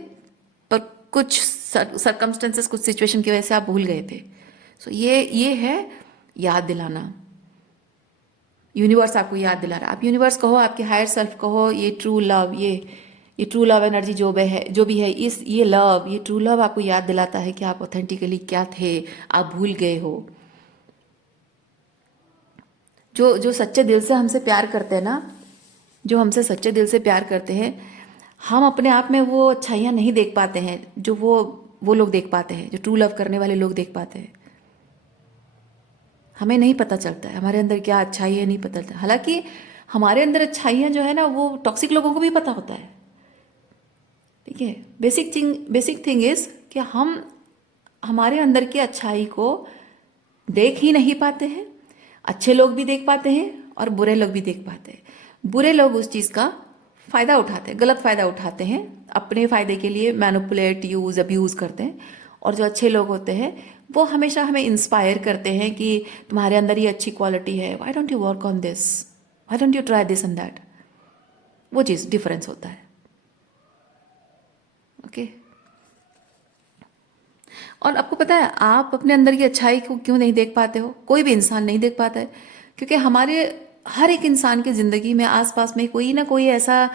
पर कुछ सरकमस्टेंसेस, कुछ सिचुएशन की वजह से आप भूल गए थे। सो ये है याद दिलाना। यूनिवर्स आपको याद दिला रहा है। आप यूनिवर्स कहो, आपके हायर सेल्फ कहो, ये ट्रू लव, ये ट्रू लव एनर्जी जो भी है, इस ये लव, ये ट्रू लव आपको याद दिलाता है कि आप ऑथेंटिकली क्या थे, आप भूल गए हो। जो जो सच्चे दिल से हमसे प्यार करते हैं ना, जो हमसे सच्चे दिल से प्यार करते हैं, हम अपने आप में वो अच्छाइयाँ नहीं देख पाते हैं जो वो लोग देख पाते हैं, जो ट्रू लव करने वाले लोग देख पाते हैं। हमें नहीं पता चलता है हमारे अंदर क्या अच्छाई है, नहीं पता चलता। हालांकि हमारे अंदर अच्छाइयाँ जो है ना, वो टॉक्सिक लोगों को भी पता होता है। ठीक है, बेसिक थिंग इज कि हम हमारे अंदर की अच्छाई को देख ही नहीं पाते हैं। अच्छे लोग भी देख पाते हैं और बुरे लोग भी देख पाते हैं। बुरे लोग उस चीज़ का फ़ायदा उठाते हैं, गलत फ़ायदा उठाते हैं, अपने फ़ायदे के लिए मैनिपुलेट, यूज़, अब्यूज़ करते हैं। और जो अच्छे लोग होते हैं वो हमेशा हमें इंस्पायर करते हैं कि तुम्हारे अंदर ये अच्छी क्वालिटी है, why don't you work on this, why don't you try this and that. वो चीज़ डिफरेंस होता है। ओके। और आपको पता है आप अपने अंदर की अच्छाई को क्यों नहीं देख पाते हो? कोई भी इंसान नहीं देख पाता है, क्योंकि हमारे हर एक इंसान की ज़िंदगी में आसपास में कोई ना कोई ऐसा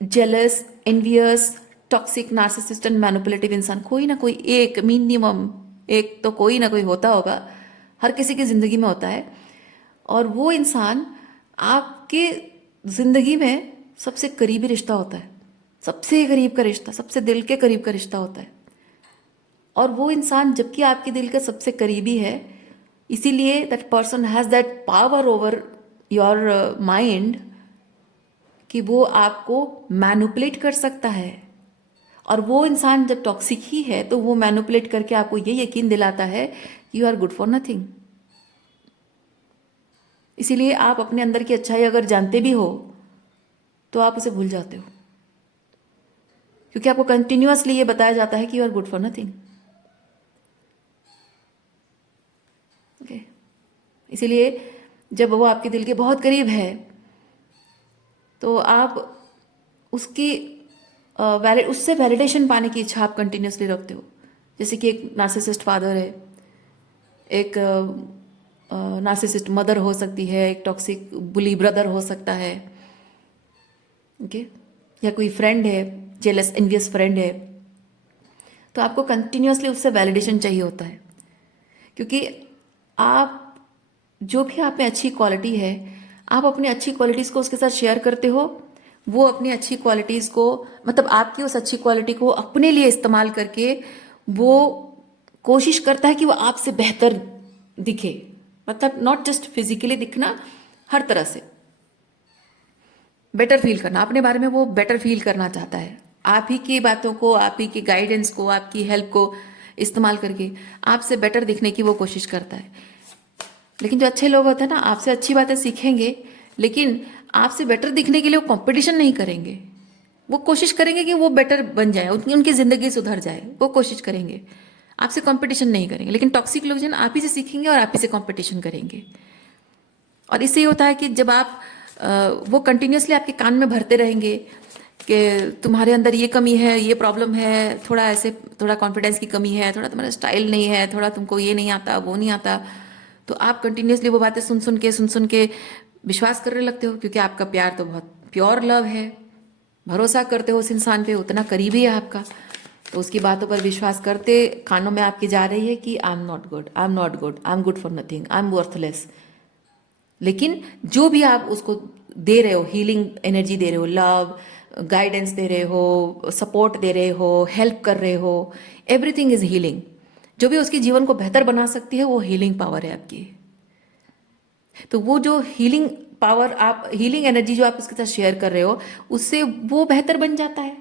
jealous, envious, toxic, narcissist and manipulative इंसान, कोई ना कोई एक, मिनिमम एक तो कोई ना कोई होता होगा, हर किसी की ज़िंदगी में होता है। और वो इंसान आपके ज़िंदगी में सबसे करीबी रिश्ता होता है, सबसे करीब का रिश्ता, सबसे दिल के करीब का रिश्ता होता है। और वो इंसान जबकि आपके दिल का सबसे करीबी है, इसीलिए that person has that power over your mind कि वो आपको मैनिपुलेट कर सकता है और वो इंसान जब टॉक्सिक ही है तो वो मैनिपुलेट करके आपको ये यकीन दिलाता है कि you are good for nothing. इसीलिए आप अपने अंदर की अच्छाई अगर जानते भी हो तो आप उसे भूल जाते हो, क्योंकि आपको कंटिन्यूअसली ये बताया जाता है कि you are good for nothing. Okay, इसीलिए जब वो आपके दिल के बहुत करीब है तो आप उसकी उससे वैलिडेशन पाने की इच्छा आप कंटिन्यूअसली रखते हो। जैसे कि एक नार्सिसिस्ट फादर है, एक नार्सिसिस्ट मदर हो सकती है, एक टॉक्सिक बुली ब्रदर हो सकता है, ओके, या कोई फ्रेंड है, जेलस एनवियस फ्रेंड है, तो आपको कंटिन्यूअसली उससे वैलिडेशन चाहिए होता है। क्योंकि आप जो भी आप में अच्छी क्वालिटी है, आप अपनी अच्छी क्वालिटीज़ को उसके साथ शेयर करते हो, वो अपनी अच्छी क्वालिटीज़ को, मतलब आपकी उस अच्छी क्वालिटी को अपने लिए इस्तेमाल करके वो कोशिश करता है कि वो आपसे बेहतर दिखे। मतलब नॉट जस्ट फिजिकली दिखना, हर तरह से बेटर फील करना, अपने बारे में वो बेटर फील करना चाहता है। आप ही की बातों को, आप ही की गाइडेंस को, आपकी हेल्प को इस्तेमाल करके आपसे बेटर दिखने की वो कोशिश करता है। लेकिन जो अच्छे लोग होते हैं ना, आपसे अच्छी बातें सीखेंगे, लेकिन आपसे बेटर दिखने के लिए वो कंपटीशन नहीं करेंगे। वो कोशिश करेंगे कि वो बेटर बन जाए, उनकी ज़िंदगी सुधर जाए, वो कोशिश करेंगे, आपसे कंपटीशन नहीं करेंगे। लेकिन टॉक्सिक लोग जो है ना, आप ही से सीखेंगे और आप ही से कंपटीशन करेंगे। और इससे ये होता है कि जब आप वो कंटिन्यूसली आपके कान में भरते रहेंगे कि तुम्हारे अंदर ये कमी है, ये प्रॉब्लम है, थोड़ा ऐसे, थोड़ा कॉन्फिडेंस की कमी है, थोड़ा तुम्हारा स्टाइल नहीं है, थोड़ा तुमको ये नहीं आता, वो नहीं आता, तो आप कंटिन्यूसली वो बातें सुन सुन के विश्वास करने लगते हो। क्योंकि आपका प्यार तो बहुत प्योर लव है, भरोसा करते हो उस इंसान पे, उतना करीबी है आपका, तो उसकी बातों पर विश्वास करते कानों में आपकी जा रही है कि I am not good, I am not good, I am good for nothing, I am worthless. लेकिन जो भी आप उसको दे रहे हो, हीलिंग एनर्जी दे रहे हो, लव गाइडेंस दे रहे हो, सपोर्ट दे रहे हो, हेल्प कर रहे हो, एवरीथिंग इज हीलिंग। जो भी उसके जीवन को बेहतर बना सकती है वो हीलिंग पावर है आपकी। तो वो जो हीलिंग पावर, आप हीलिंग एनर्जी जो आप उसके साथ शेयर कर रहे हो, उससे वो बेहतर बन जाता है।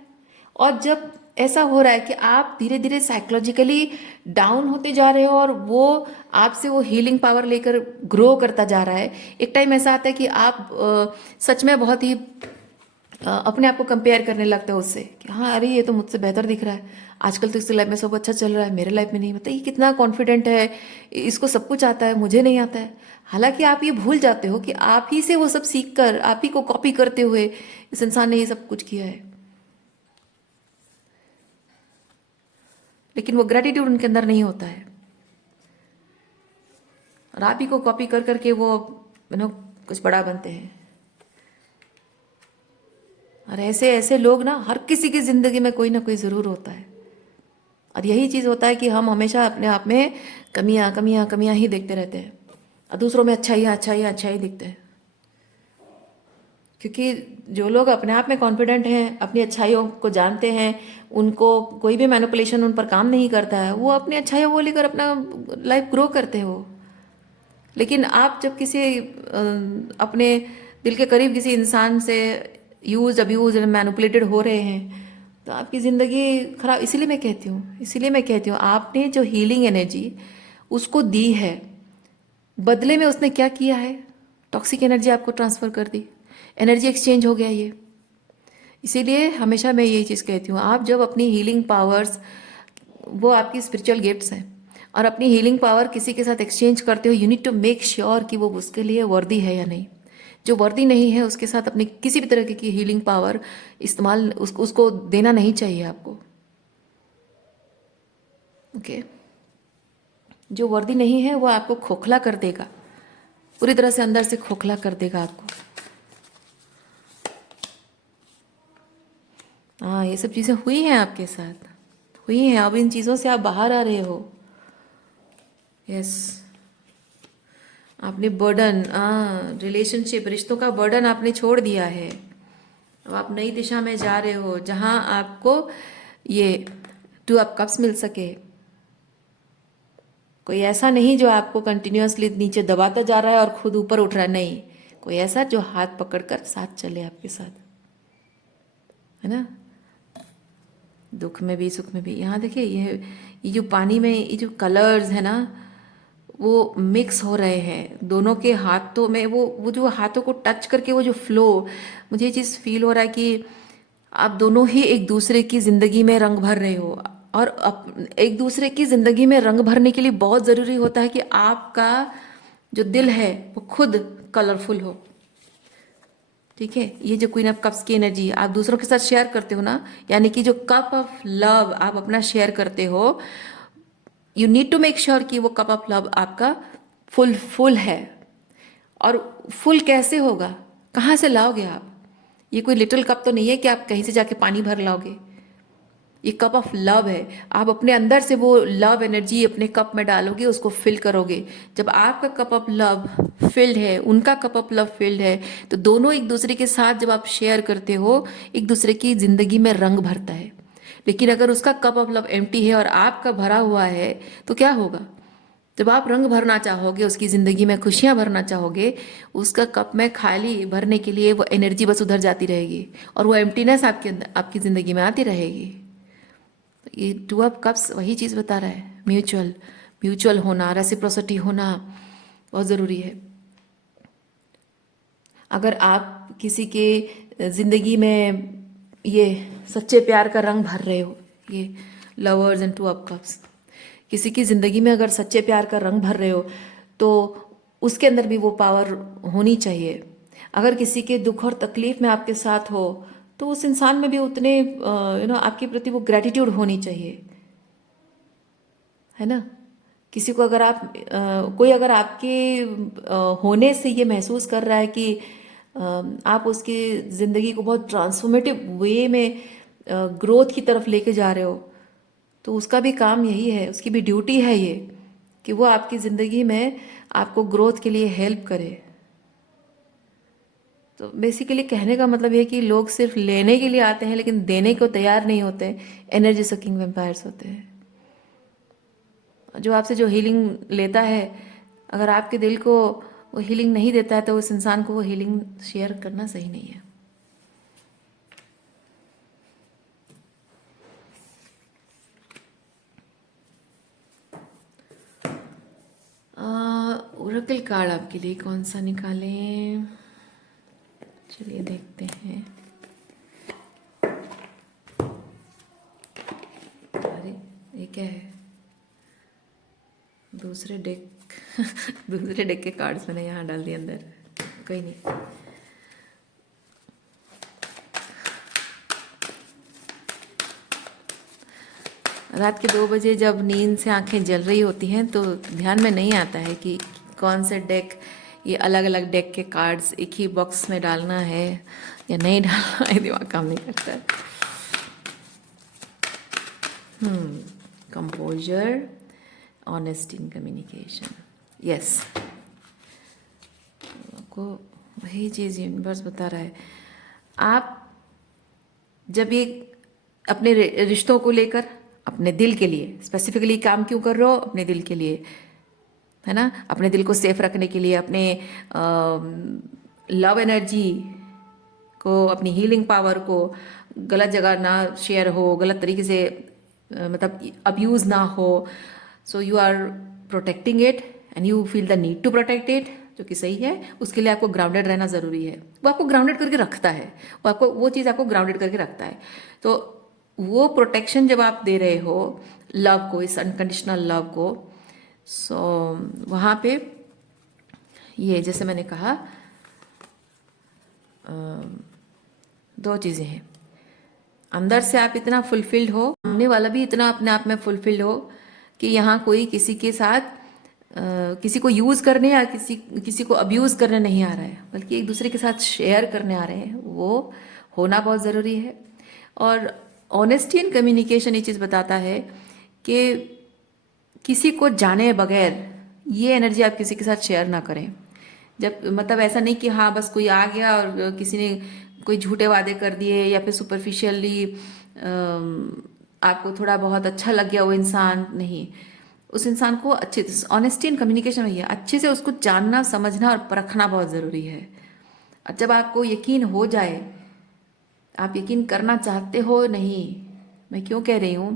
और जब ऐसा हो रहा है कि आप धीरे धीरे साइकोलॉजिकली डाउन होते जा रहे हो और वो आपसे वो हीलिंग पावर लेकर ग्रो करता जा रहा है, एक टाइम ऐसा आता है कि आप सच में बहुत ही अपने आप को कंपेयर करने लगते हो उससे कि हाँ अरे ये तो मुझसे बेहतर दिख रहा है, आजकल तो इसकी लाइफ में सब अच्छा चल रहा है, मेरे लाइफ में नहीं, मतलब ये कितना कॉन्फिडेंट है, इसको सब कुछ आता है, मुझे नहीं आता है। हालांकि आप ये भूल जाते हो कि आप ही से वो सब सीख कर, आप ही को कॉपी करते हुए इस इंसान ने ये सब कुछ किया है। लेकिन वो ग्रेटिट्यूड उनके अंदर नहीं होता है, और आप ही को कॉपी कर करके वो कुछ बड़ा बनते हैं। और ऐसे ऐसे लोग ना हर किसी की ज़िंदगी में कोई ना कोई ज़रूर होता है। और यही चीज़ होता है कि हम हमेशा अपने आप में कमियां कमियां कमियां ही देखते रहते हैं और दूसरों में अच्छाइयाँ अच्छाइयाँ अच्छाई दिखते हैं। क्योंकि जो लोग अपने आप में कॉन्फिडेंट हैं, अपनी अच्छाइयों को जानते हैं, उनको कोई भी मैनिपुलेशन उन पर काम नहीं करता है, वो अपनी अच्छाइयों को लेकर अपना लाइफ ग्रो करते हो। लेकिन आप जब किसी अपने दिल के करीब किसी इंसान से यूज अब्यूज मैनिपुलेटेड हो रहे हैं, तो आपकी ज़िंदगी खराब। इसीलिए मैं कहती हूँ आपने जो हीलिंग एनर्जी उसको दी है, बदले में उसने क्या किया है, टॉक्सिक एनर्जी आपको ट्रांसफ़र कर दी, एनर्जी एक्सचेंज हो गया ये। इसीलिए हमेशा मैं यही चीज़ कहती हूँ, आप जब अपनी हीलिंग पावर्स, वो आपकी स्पिरिचुअल गिफ्ट्स हैं, और अपनी हीलिंग पावर किसी के साथ एक्सचेंज करते हो, you need to make sure कि वो उसके लिए वर्दी है या नहीं। जो वर्दी नहीं है उसके साथ अपनी किसी भी तरह की हीलिंग पावर इस्तेमाल उसको देना नहीं चाहिए आपको। ओके, जो वर्दी नहीं है वो आपको खोखला कर देगा, पूरी तरह से अंदर से खोखला कर देगा आपको। हाँ, ये सब चीज़ें हुई हैं आपके साथ, हुई हैं, अब इन चीज़ों से आप बाहर आ रहे हो। यस, आपने बर्डन, रिलेशनशिप, रिश्तों का बर्डन आपने छोड़ दिया है। अब आप नई दिशा में जा रहे हो जहाँ आपको ये 2 ऑफ कप्स मिल सके। कोई ऐसा नहीं जो आपको कंटिन्यूअसली नीचे दबाता जा रहा है और खुद ऊपर उठ रहा है, नहीं, कोई ऐसा जो हाथ पकड़कर साथ चले आपके साथ, है ना। दुख में भी सुख में भी। यहाँ देखिए, ये जो पानी में ये जो कलर्स है ना, वो मिक्स हो रहे हैं दोनों के हाथों में। वो जो हाथों को टच करके वो जो फ्लो, मुझे ये चीज़ फील हो रहा है कि आप दोनों ही एक दूसरे की ज़िंदगी में रंग भर रहे हो। और एक दूसरे की ज़िंदगी में रंग भरने के लिए बहुत ज़रूरी होता है कि आपका जो दिल है वो खुद कलरफुल हो। ठीक है, ये जो क्वीन ऑफ कप्स की एनर्जी आप दूसरों के साथ शेयर करते हो ना, यानी कि जो कप ऑफ लव आप अपना शेयर करते हो, you need to make sure कि वो कप ऑफ लव आपका फुल फुल है। और फुल कैसे होगा, कहाँ से लाओगे आप? ये कोई लिटिल कप तो नहीं है कि आप कहीं से जाके पानी भर लाओगे। ये कप ऑफ लव है। आप अपने अंदर से वो लव एनर्जी अपने कप में डालोगे, उसको फिल करोगे। जब आपका कप ऑफ लव फिल्ड है, उनका कप ऑफ लव फिल्ड है, तो दोनों एक दूसरे के साथ जब आप शेयर करते हो, एक दूसरे की जिंदगी में रंग भरता है। लेकिन अगर उसका कप ऑफ लव एम्प्टी है और आपका भरा हुआ है, तो क्या होगा? जब आप रंग भरना चाहोगे, उसकी ज़िंदगी में खुशियाँ भरना चाहोगे, उसका कप में खाली भरने के लिए वो एनर्जी बस उधर जाती रहेगी और वो एम्प्टीनेस आपके अंदर आपकी ज़िंदगी में आती रहेगी। तो ये टू ऑफ कप्स वही चीज़ बता रहा है, म्यूचुअल म्यूचुअल होना, रेसिप्रोसिटी होना बहुत ज़रूरी है। अगर आप किसी के ज़िंदगी में ये सच्चे प्यार का रंग भर रहे हो, ये lovers and two of cups, किसी की ज़िंदगी में अगर सच्चे प्यार का रंग भर रहे हो, तो उसके अंदर भी वो पावर होनी चाहिए। अगर किसी के दुख और तकलीफ में आपके साथ हो, तो उस इंसान में भी उतने आपके प्रति वो ग्रेटिट्यूड होनी चाहिए, है ना। किसी को अगर आप कोई अगर आपके होने से ये महसूस कर रहा है कि आप उसकी ज़िंदगी को बहुत ट्रांसफॉर्मेटिव वे में ग्रोथ की तरफ लेके जा रहे हो, तो उसका भी काम यही है, उसकी भी ड्यूटी है ये, कि वो आपकी ज़िंदगी में आपको ग्रोथ के लिए हेल्प करे। तो बेसिकली कहने का मतलब ये कि लोग सिर्फ लेने के लिए आते हैं लेकिन देने को तैयार नहीं होते, एनर्जी सकिंग वेम्पायर्स होते हैं। जो आपसे जो हीलिंग लेता है, अगर आपके दिल को वो हीलिंग नहीं देता है, तो उस इंसान को वो हीलिंग शेयर करना सही नहीं है। ओरेकल कार्ड आपके लिए कौन सा निकालें? चलिए देखते हैं। अरे ये क्या है? दूसरे डेक दूसरे डेक के कार्ड्स मैंने यहाँ डाल दिए अंदर, कोई नहीं। रात के 2 बजे जब नींद से आंखें जल रही होती हैं, तो ध्यान में नहीं आता है कि कौन से डेक, ये अलग अलग डेक के कार्ड्स एक ही बॉक्स में डालना है या नहीं डालना है, दिमाग काम नहीं करता है। Composer, honesty in communication, yes. आपको वही चीज़ यूनिवर्स बता रहा है। आप जब ये अपने रिश्तों को लेकर, अपने दिल के लिए स्पेसिफिकली काम क्यों कर रहे हो? अपने दिल के लिए, है ना। अपने दिल को सेफ रखने के लिए, अपने लव एनर्जी को, अपनी हीलिंग पावर को गलत जगह ना शेयर हो, गलत तरीके से मतलब अब्यूज़ ना हो। So you are protecting it and you feel the need to protect it, जो कि सही है। उसके लिए आपको ग्राउंडेड रहना ज़रूरी है। वो आपको ग्राउंडेड करके रखता है, वो आपको वो चीज़ आपको ग्राउंडेड करके रखता है। तो वो प्रोटेक्शन जब आप दे रहे हो लव को, इस अनकंडीशनल लव को, सो वहाँ पे ये जैसे मैंने कहा, दो चीज़ें हैं। अंदर से आप इतना फुलफिल्ड हो, सामने वाला भी इतना अपने आप में फुलफिल्ड हो कि यहाँ कोई किसी के साथ किसी को यूज़ करने या किसी को अब्यूज़ करने नहीं आ रहा है, बल्कि एक दूसरे के साथ शेयर करने आ रहे हैं। वो होना बहुत ज़रूरी है। और ऑनेस्टी इन कम्युनिकेशन ये चीज़ बताता है कि किसी को जाने बगैर ये एनर्जी आप किसी के साथ शेयर ना करें। जब मतलब ऐसा नहीं कि हाँ बस कोई आ गया और किसी ने कोई झूठे वादे कर दिए, या फिर सुपरफिशियली आपको थोड़ा बहुत अच्छा लग गया वो इंसान, नहीं। उस इंसान को अच्छे, ऑनेस्टी इन कम्युनिकेशन में अच्छे से उसको जानना, समझना और परखना बहुत ज़रूरी है। और जब आपको यकीन हो जाए, आप यकीन करना चाहते हो नहीं, मैं क्यों कह रही हूँ,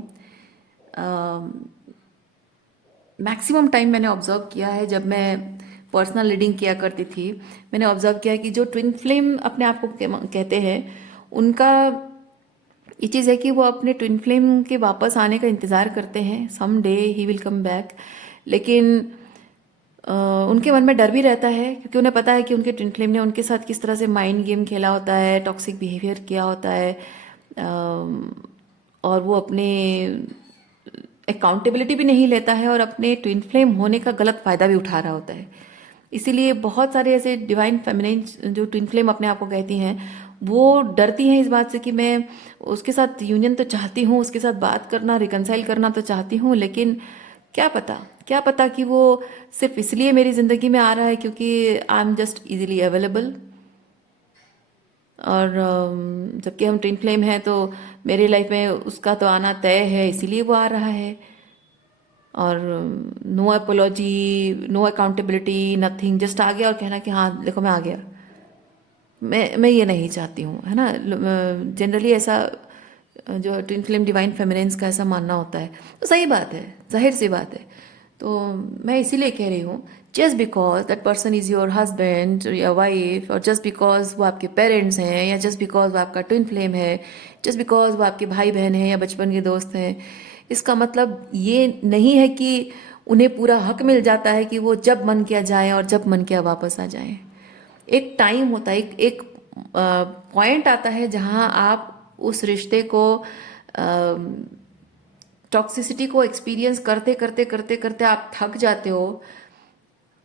मैक्सिमम टाइम मैंने ऑब्जर्व किया है जब मैं पर्सनल रीडिंग किया करती थी, मैंने ऑब्जर्व किया कि जो ट्विन फ्लेम अपने आप को कहते हैं, उनका ये चीज़ है कि वो अपने ट्विन फ्लेम के वापस आने का इंतज़ार करते हैं, some day he will come back. लेकिन उनके मन में डर भी रहता है क्योंकि उन्हें पता है कि उनके ट्विन फ्लेम ने उनके साथ किस तरह से माइंड गेम खेला होता है, टॉक्सिक बिहेवियर किया होता है, और वो अपने अकाउंटेबिलिटी भी नहीं लेता है और अपने ट्विन फ्लेम होने का गलत फ़ायदा भी उठा रहा होता है। इसीलिए बहुत सारे ऐसे डिवाइन फेमिनिन जो ट्विन फ्लेम अपने आप को कहती हैं, वो डरती हैं इस बात से कि मैं उसके साथ यूनियन तो चाहती हूँ, उसके साथ बात करना, रिकनसाइल करना तो चाहती हूँ, लेकिन क्या पता कि वो सिर्फ इसलिए मेरी ज़िंदगी में आ रहा है क्योंकि I am just easily available. और जबकि हम ट्विन फ्लेम हैं तो मेरी लाइफ में उसका तो आना तय है, इसीलिए वो आ रहा है। और no apology, no accountability, nothing, just आ गया और कहना कि हाँ देखो मैं आ गया। मैं ये नहीं चाहती हूँ, है ना। जनरली ऐसा जो ट्विन फ्लेम डिवाइन फेमिनिन्स का ऐसा मानना होता है, तो सही बात है, जाहिर सी बात है। तो मैं इसीलिए कह रही हूँ, just because that person is your husband या वाइफ, और जस्ट बिकॉज वो आपके पेरेंट्स हैं, या जस्ट बिकॉज वो आपका ट्विन फ्लेम है, जस्ट बिकॉज वो आपके भाई बहन हैं या बचपन के दोस्त हैं, इसका मतलब ये नहीं है कि उन्हें पूरा हक मिल जाता है कि वो जब मन किया जाए और जब मन किया वापस आ जाएं। एक टाइम होता है, एक पॉइंट आता है जहां आप उस रिश्ते को, टॉक्सिसिटी को एक्सपीरियंस करते करते करते करते आप थक जाते हो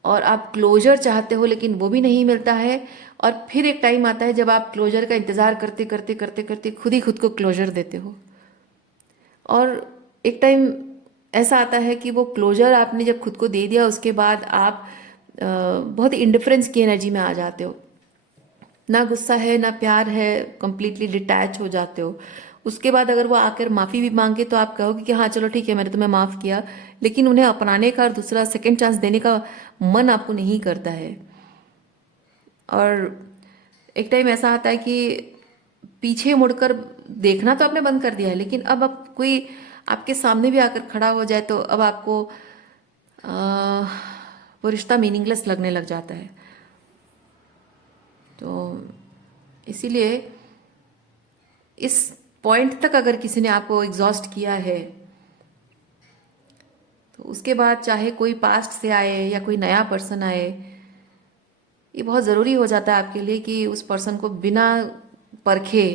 और आप क्लोजर चाहते हो, लेकिन वो भी नहीं मिलता है। और फिर एक टाइम आता है जब आप क्लोजर का इंतज़ार करते करते करते करते खुद ही खुद को क्लोजर देते हो। और एक टाइम ऐसा आता है कि वो क्लोजर आपने जब खुद को दे दिया, उसके बाद आप बहुत इंडिफरेंस की एनर्जी में आ जाते हो, ना गुस्सा है ना प्यार है, कंप्लीटली डिटैच हो जाते हो। उसके बाद अगर वो आकर माफ़ी भी मांगे तो आप कहोगे कि हाँ चलो ठीक है, मैंने तुम्हें माफ़ किया, लेकिन उन्हें अपनाने का और दूसरा सेकंड चांस देने का मन आपको नहीं करता है। और एक टाइम ऐसा आता है कि पीछे मुड़कर देखना तो आपने बंद कर दिया है, लेकिन अब कोई आपके सामने भी आकर खड़ा हो जाए तो अब आपको आ, वो रिश्ता मीनिंगलेस लगने लग जाता है। तो इसीलिए इस पॉइंट तक अगर किसी ने आपको एग्जॉस्ट किया है, तो उसके बाद चाहे कोई पास्ट से आए या कोई नया पर्सन आए, ये बहुत ज़रूरी हो जाता है आपके लिए कि उस पर्सन को बिना परखे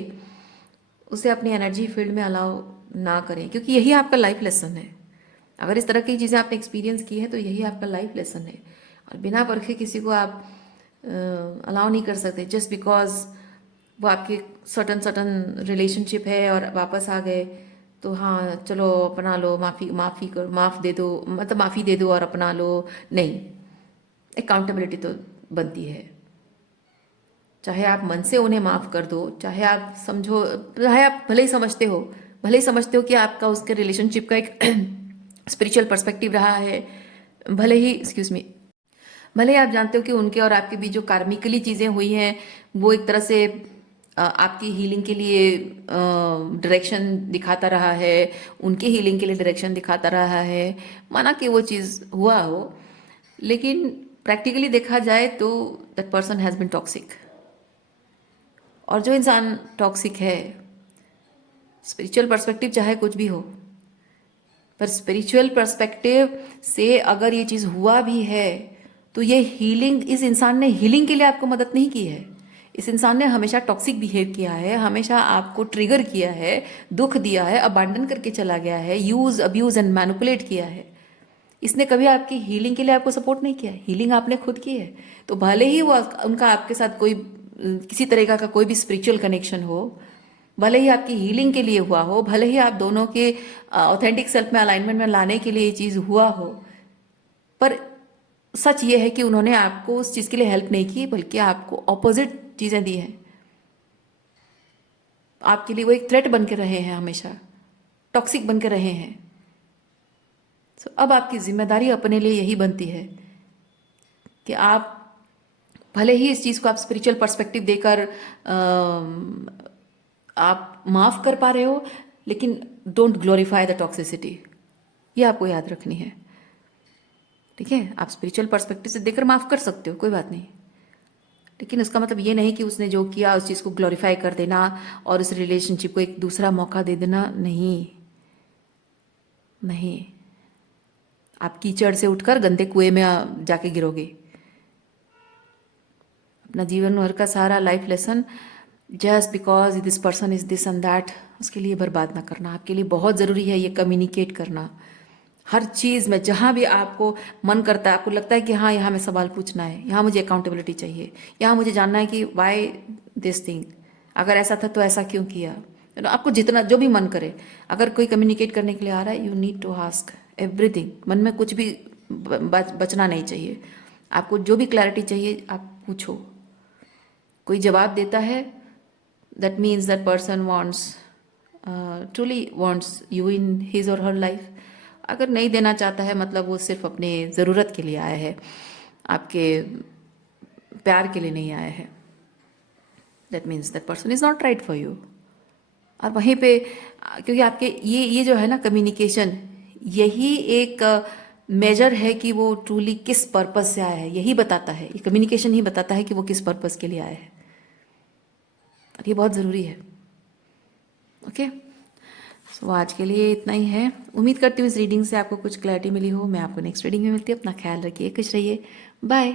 उसे अपनी एनर्जी फील्ड में अलाउ ना करें, क्योंकि यही आपका लाइफ लेसन है। अगर इस तरह की चीज़ें आपने एक्सपीरियंस की है तो यही आपका लाइफ लेसन है। और बिना परखे किसी को आप अलाउ नहीं कर सकते जस्ट बिकॉज वो आपके सर्टन सर्टन रिलेशनशिप है और वापस आ गए तो हाँ चलो अपना लो, माफ़ी कर, माफ़ दे दो, मतलब माफ़ी दे दो और अपना लो। नहीं, अकाउंटेबिलिटी तो बनती है। चाहे आप मन से उन्हें माफ़ कर दो, चाहे आप समझो, चाहे आप भले ही समझते हो कि आपका उसके रिलेशनशिप का एक स्पिरिचुअल पर्सपेक्टिव रहा है, भले ही एक्सक्यूज मी, भले ही आप जानते हो कि उनके और आपके बीच जो कार्मिकली चीज़ें हुई हैं वो एक तरह से आपकी हीलिंग के लिए डायरेक्शन दिखाता रहा है, उनके हीलिंग के लिए डायरेक्शन दिखाता रहा है, माना कि वो चीज़ हुआ हो, लेकिन प्रैक्टिकली देखा जाए तो that person has been toxic. और जो इंसान टॉक्सिक है, स्पिरिचुअल पर्सपेक्टिव चाहे कुछ भी हो, पर स्पिरिचुअल पर्सपेक्टिव से अगर ये चीज़ हुआ भी है तो ये हीलिंग, इस इंसान ने हीलिंग के लिए आपको मदद नहीं की है। इस इंसान ने हमेशा टॉक्सिक बिहेव किया है, हमेशा आपको ट्रिगर किया है, दुख दिया है, अबांडन करके चला गया है, यूज अब्यूज एंड मैनिपुलेट किया है। इसने कभी आपकी हीलिंग के लिए आपको सपोर्ट नहीं किया, हीलिंग आपने खुद की है। तो भले ही वो उनका आपके साथ कोई किसी तरीका का कोई भी स्पिरिचुअल कनेक्शन हो, भले ही आपकी हीलिंग के लिए हुआ हो, भले ही आप दोनों के ऑथेंटिक सेल्फ में अलाइनमेंट में लाने के लिए ये चीज़ हुआ हो, पर सच ये है कि उन्होंने आपको उस चीज़ के लिए हेल्प नहीं की, बल्कि आपको ऑपोजिट चीज़ें दी हैं। आपके लिए वो एक थ्रेट बन के रहे हैं, हमेशा टॉक्सिक बन के रहे हैं। सो अब आपकी जिम्मेदारी अपने लिए यही बनती है कि आप भले ही इस चीज़ को आप स्पिरिचुअल पर्सपेक्टिव देकर आप माफ़ कर पा रहे हो, लेकिन डोंट ग्लोरीफाई द टॉक्सिसिटी, ये आपको याद रखनी है। ठीक है, आप स्पिरिचुअल पर्सपेक्टिव से देखकर माफ़ कर सकते हो, कोई बात नहीं, लेकिन उसका मतलब ये नहीं कि उसने जो किया उस चीज़ को ग्लोरीफाई कर देना और उस रिलेशनशिप को एक दूसरा मौका दे देना। नहीं नहीं, आप कीचड़ से उठकर गंदे कुएं में जाके गिरोगे। अपना जीवन भर का सारा life lesson just because this person is this and that, उसके लिए बर्बाद ना करना। आपके लिए बहुत ज़रूरी है ये कम्युनिकेट करना। हर चीज़ में जहाँ भी आपको मन करता है, आपको लगता है कि हाँ यहाँ मैं सवाल पूछना है, यहाँ मुझे अकाउंटेबिलिटी चाहिए, यहाँ मुझे जानना है कि वाई दिस थिंग, अगर ऐसा था तो ऐसा क्यों किया। आपको जितना जो भी मन करे, अगर कोई कम्युनिकेट करने के लिए आ रहा है, you need to ask everything. मन में कुछ भी बचना नहीं चाहिए। आपको जो भी क्लैरिटी चाहिए आप पूछो। कोई जवाब देता है, that means that person wants truly wants you in his और हर लाइफ। अगर नहीं देना चाहता है मतलब वो सिर्फ अपने ज़रूरत के लिए आया है, आपके प्यार के लिए नहीं आया है। That means that person is not right for you. और वहीं पे क्योंकि आपके ये जो है ना कम्युनिकेशन, यही एक मेजर है कि वो ट्रूली किस पर्पस से आया है। यही बताता है, ये कम्युनिकेशन ही बताता है कि वो किस पर्पस के लिए आया है। और ये बहुत ज़रूरी है। ओके, सो आज के लिए इतना ही है। उम्मीद करती हूँ इस रीडिंग से आपको कुछ क्लैरिटी मिली हो। मैं आपको नेक्स्ट रीडिंग में मिलती हूँ। अपना ख्याल रखिए, खुश रहिए, बाय।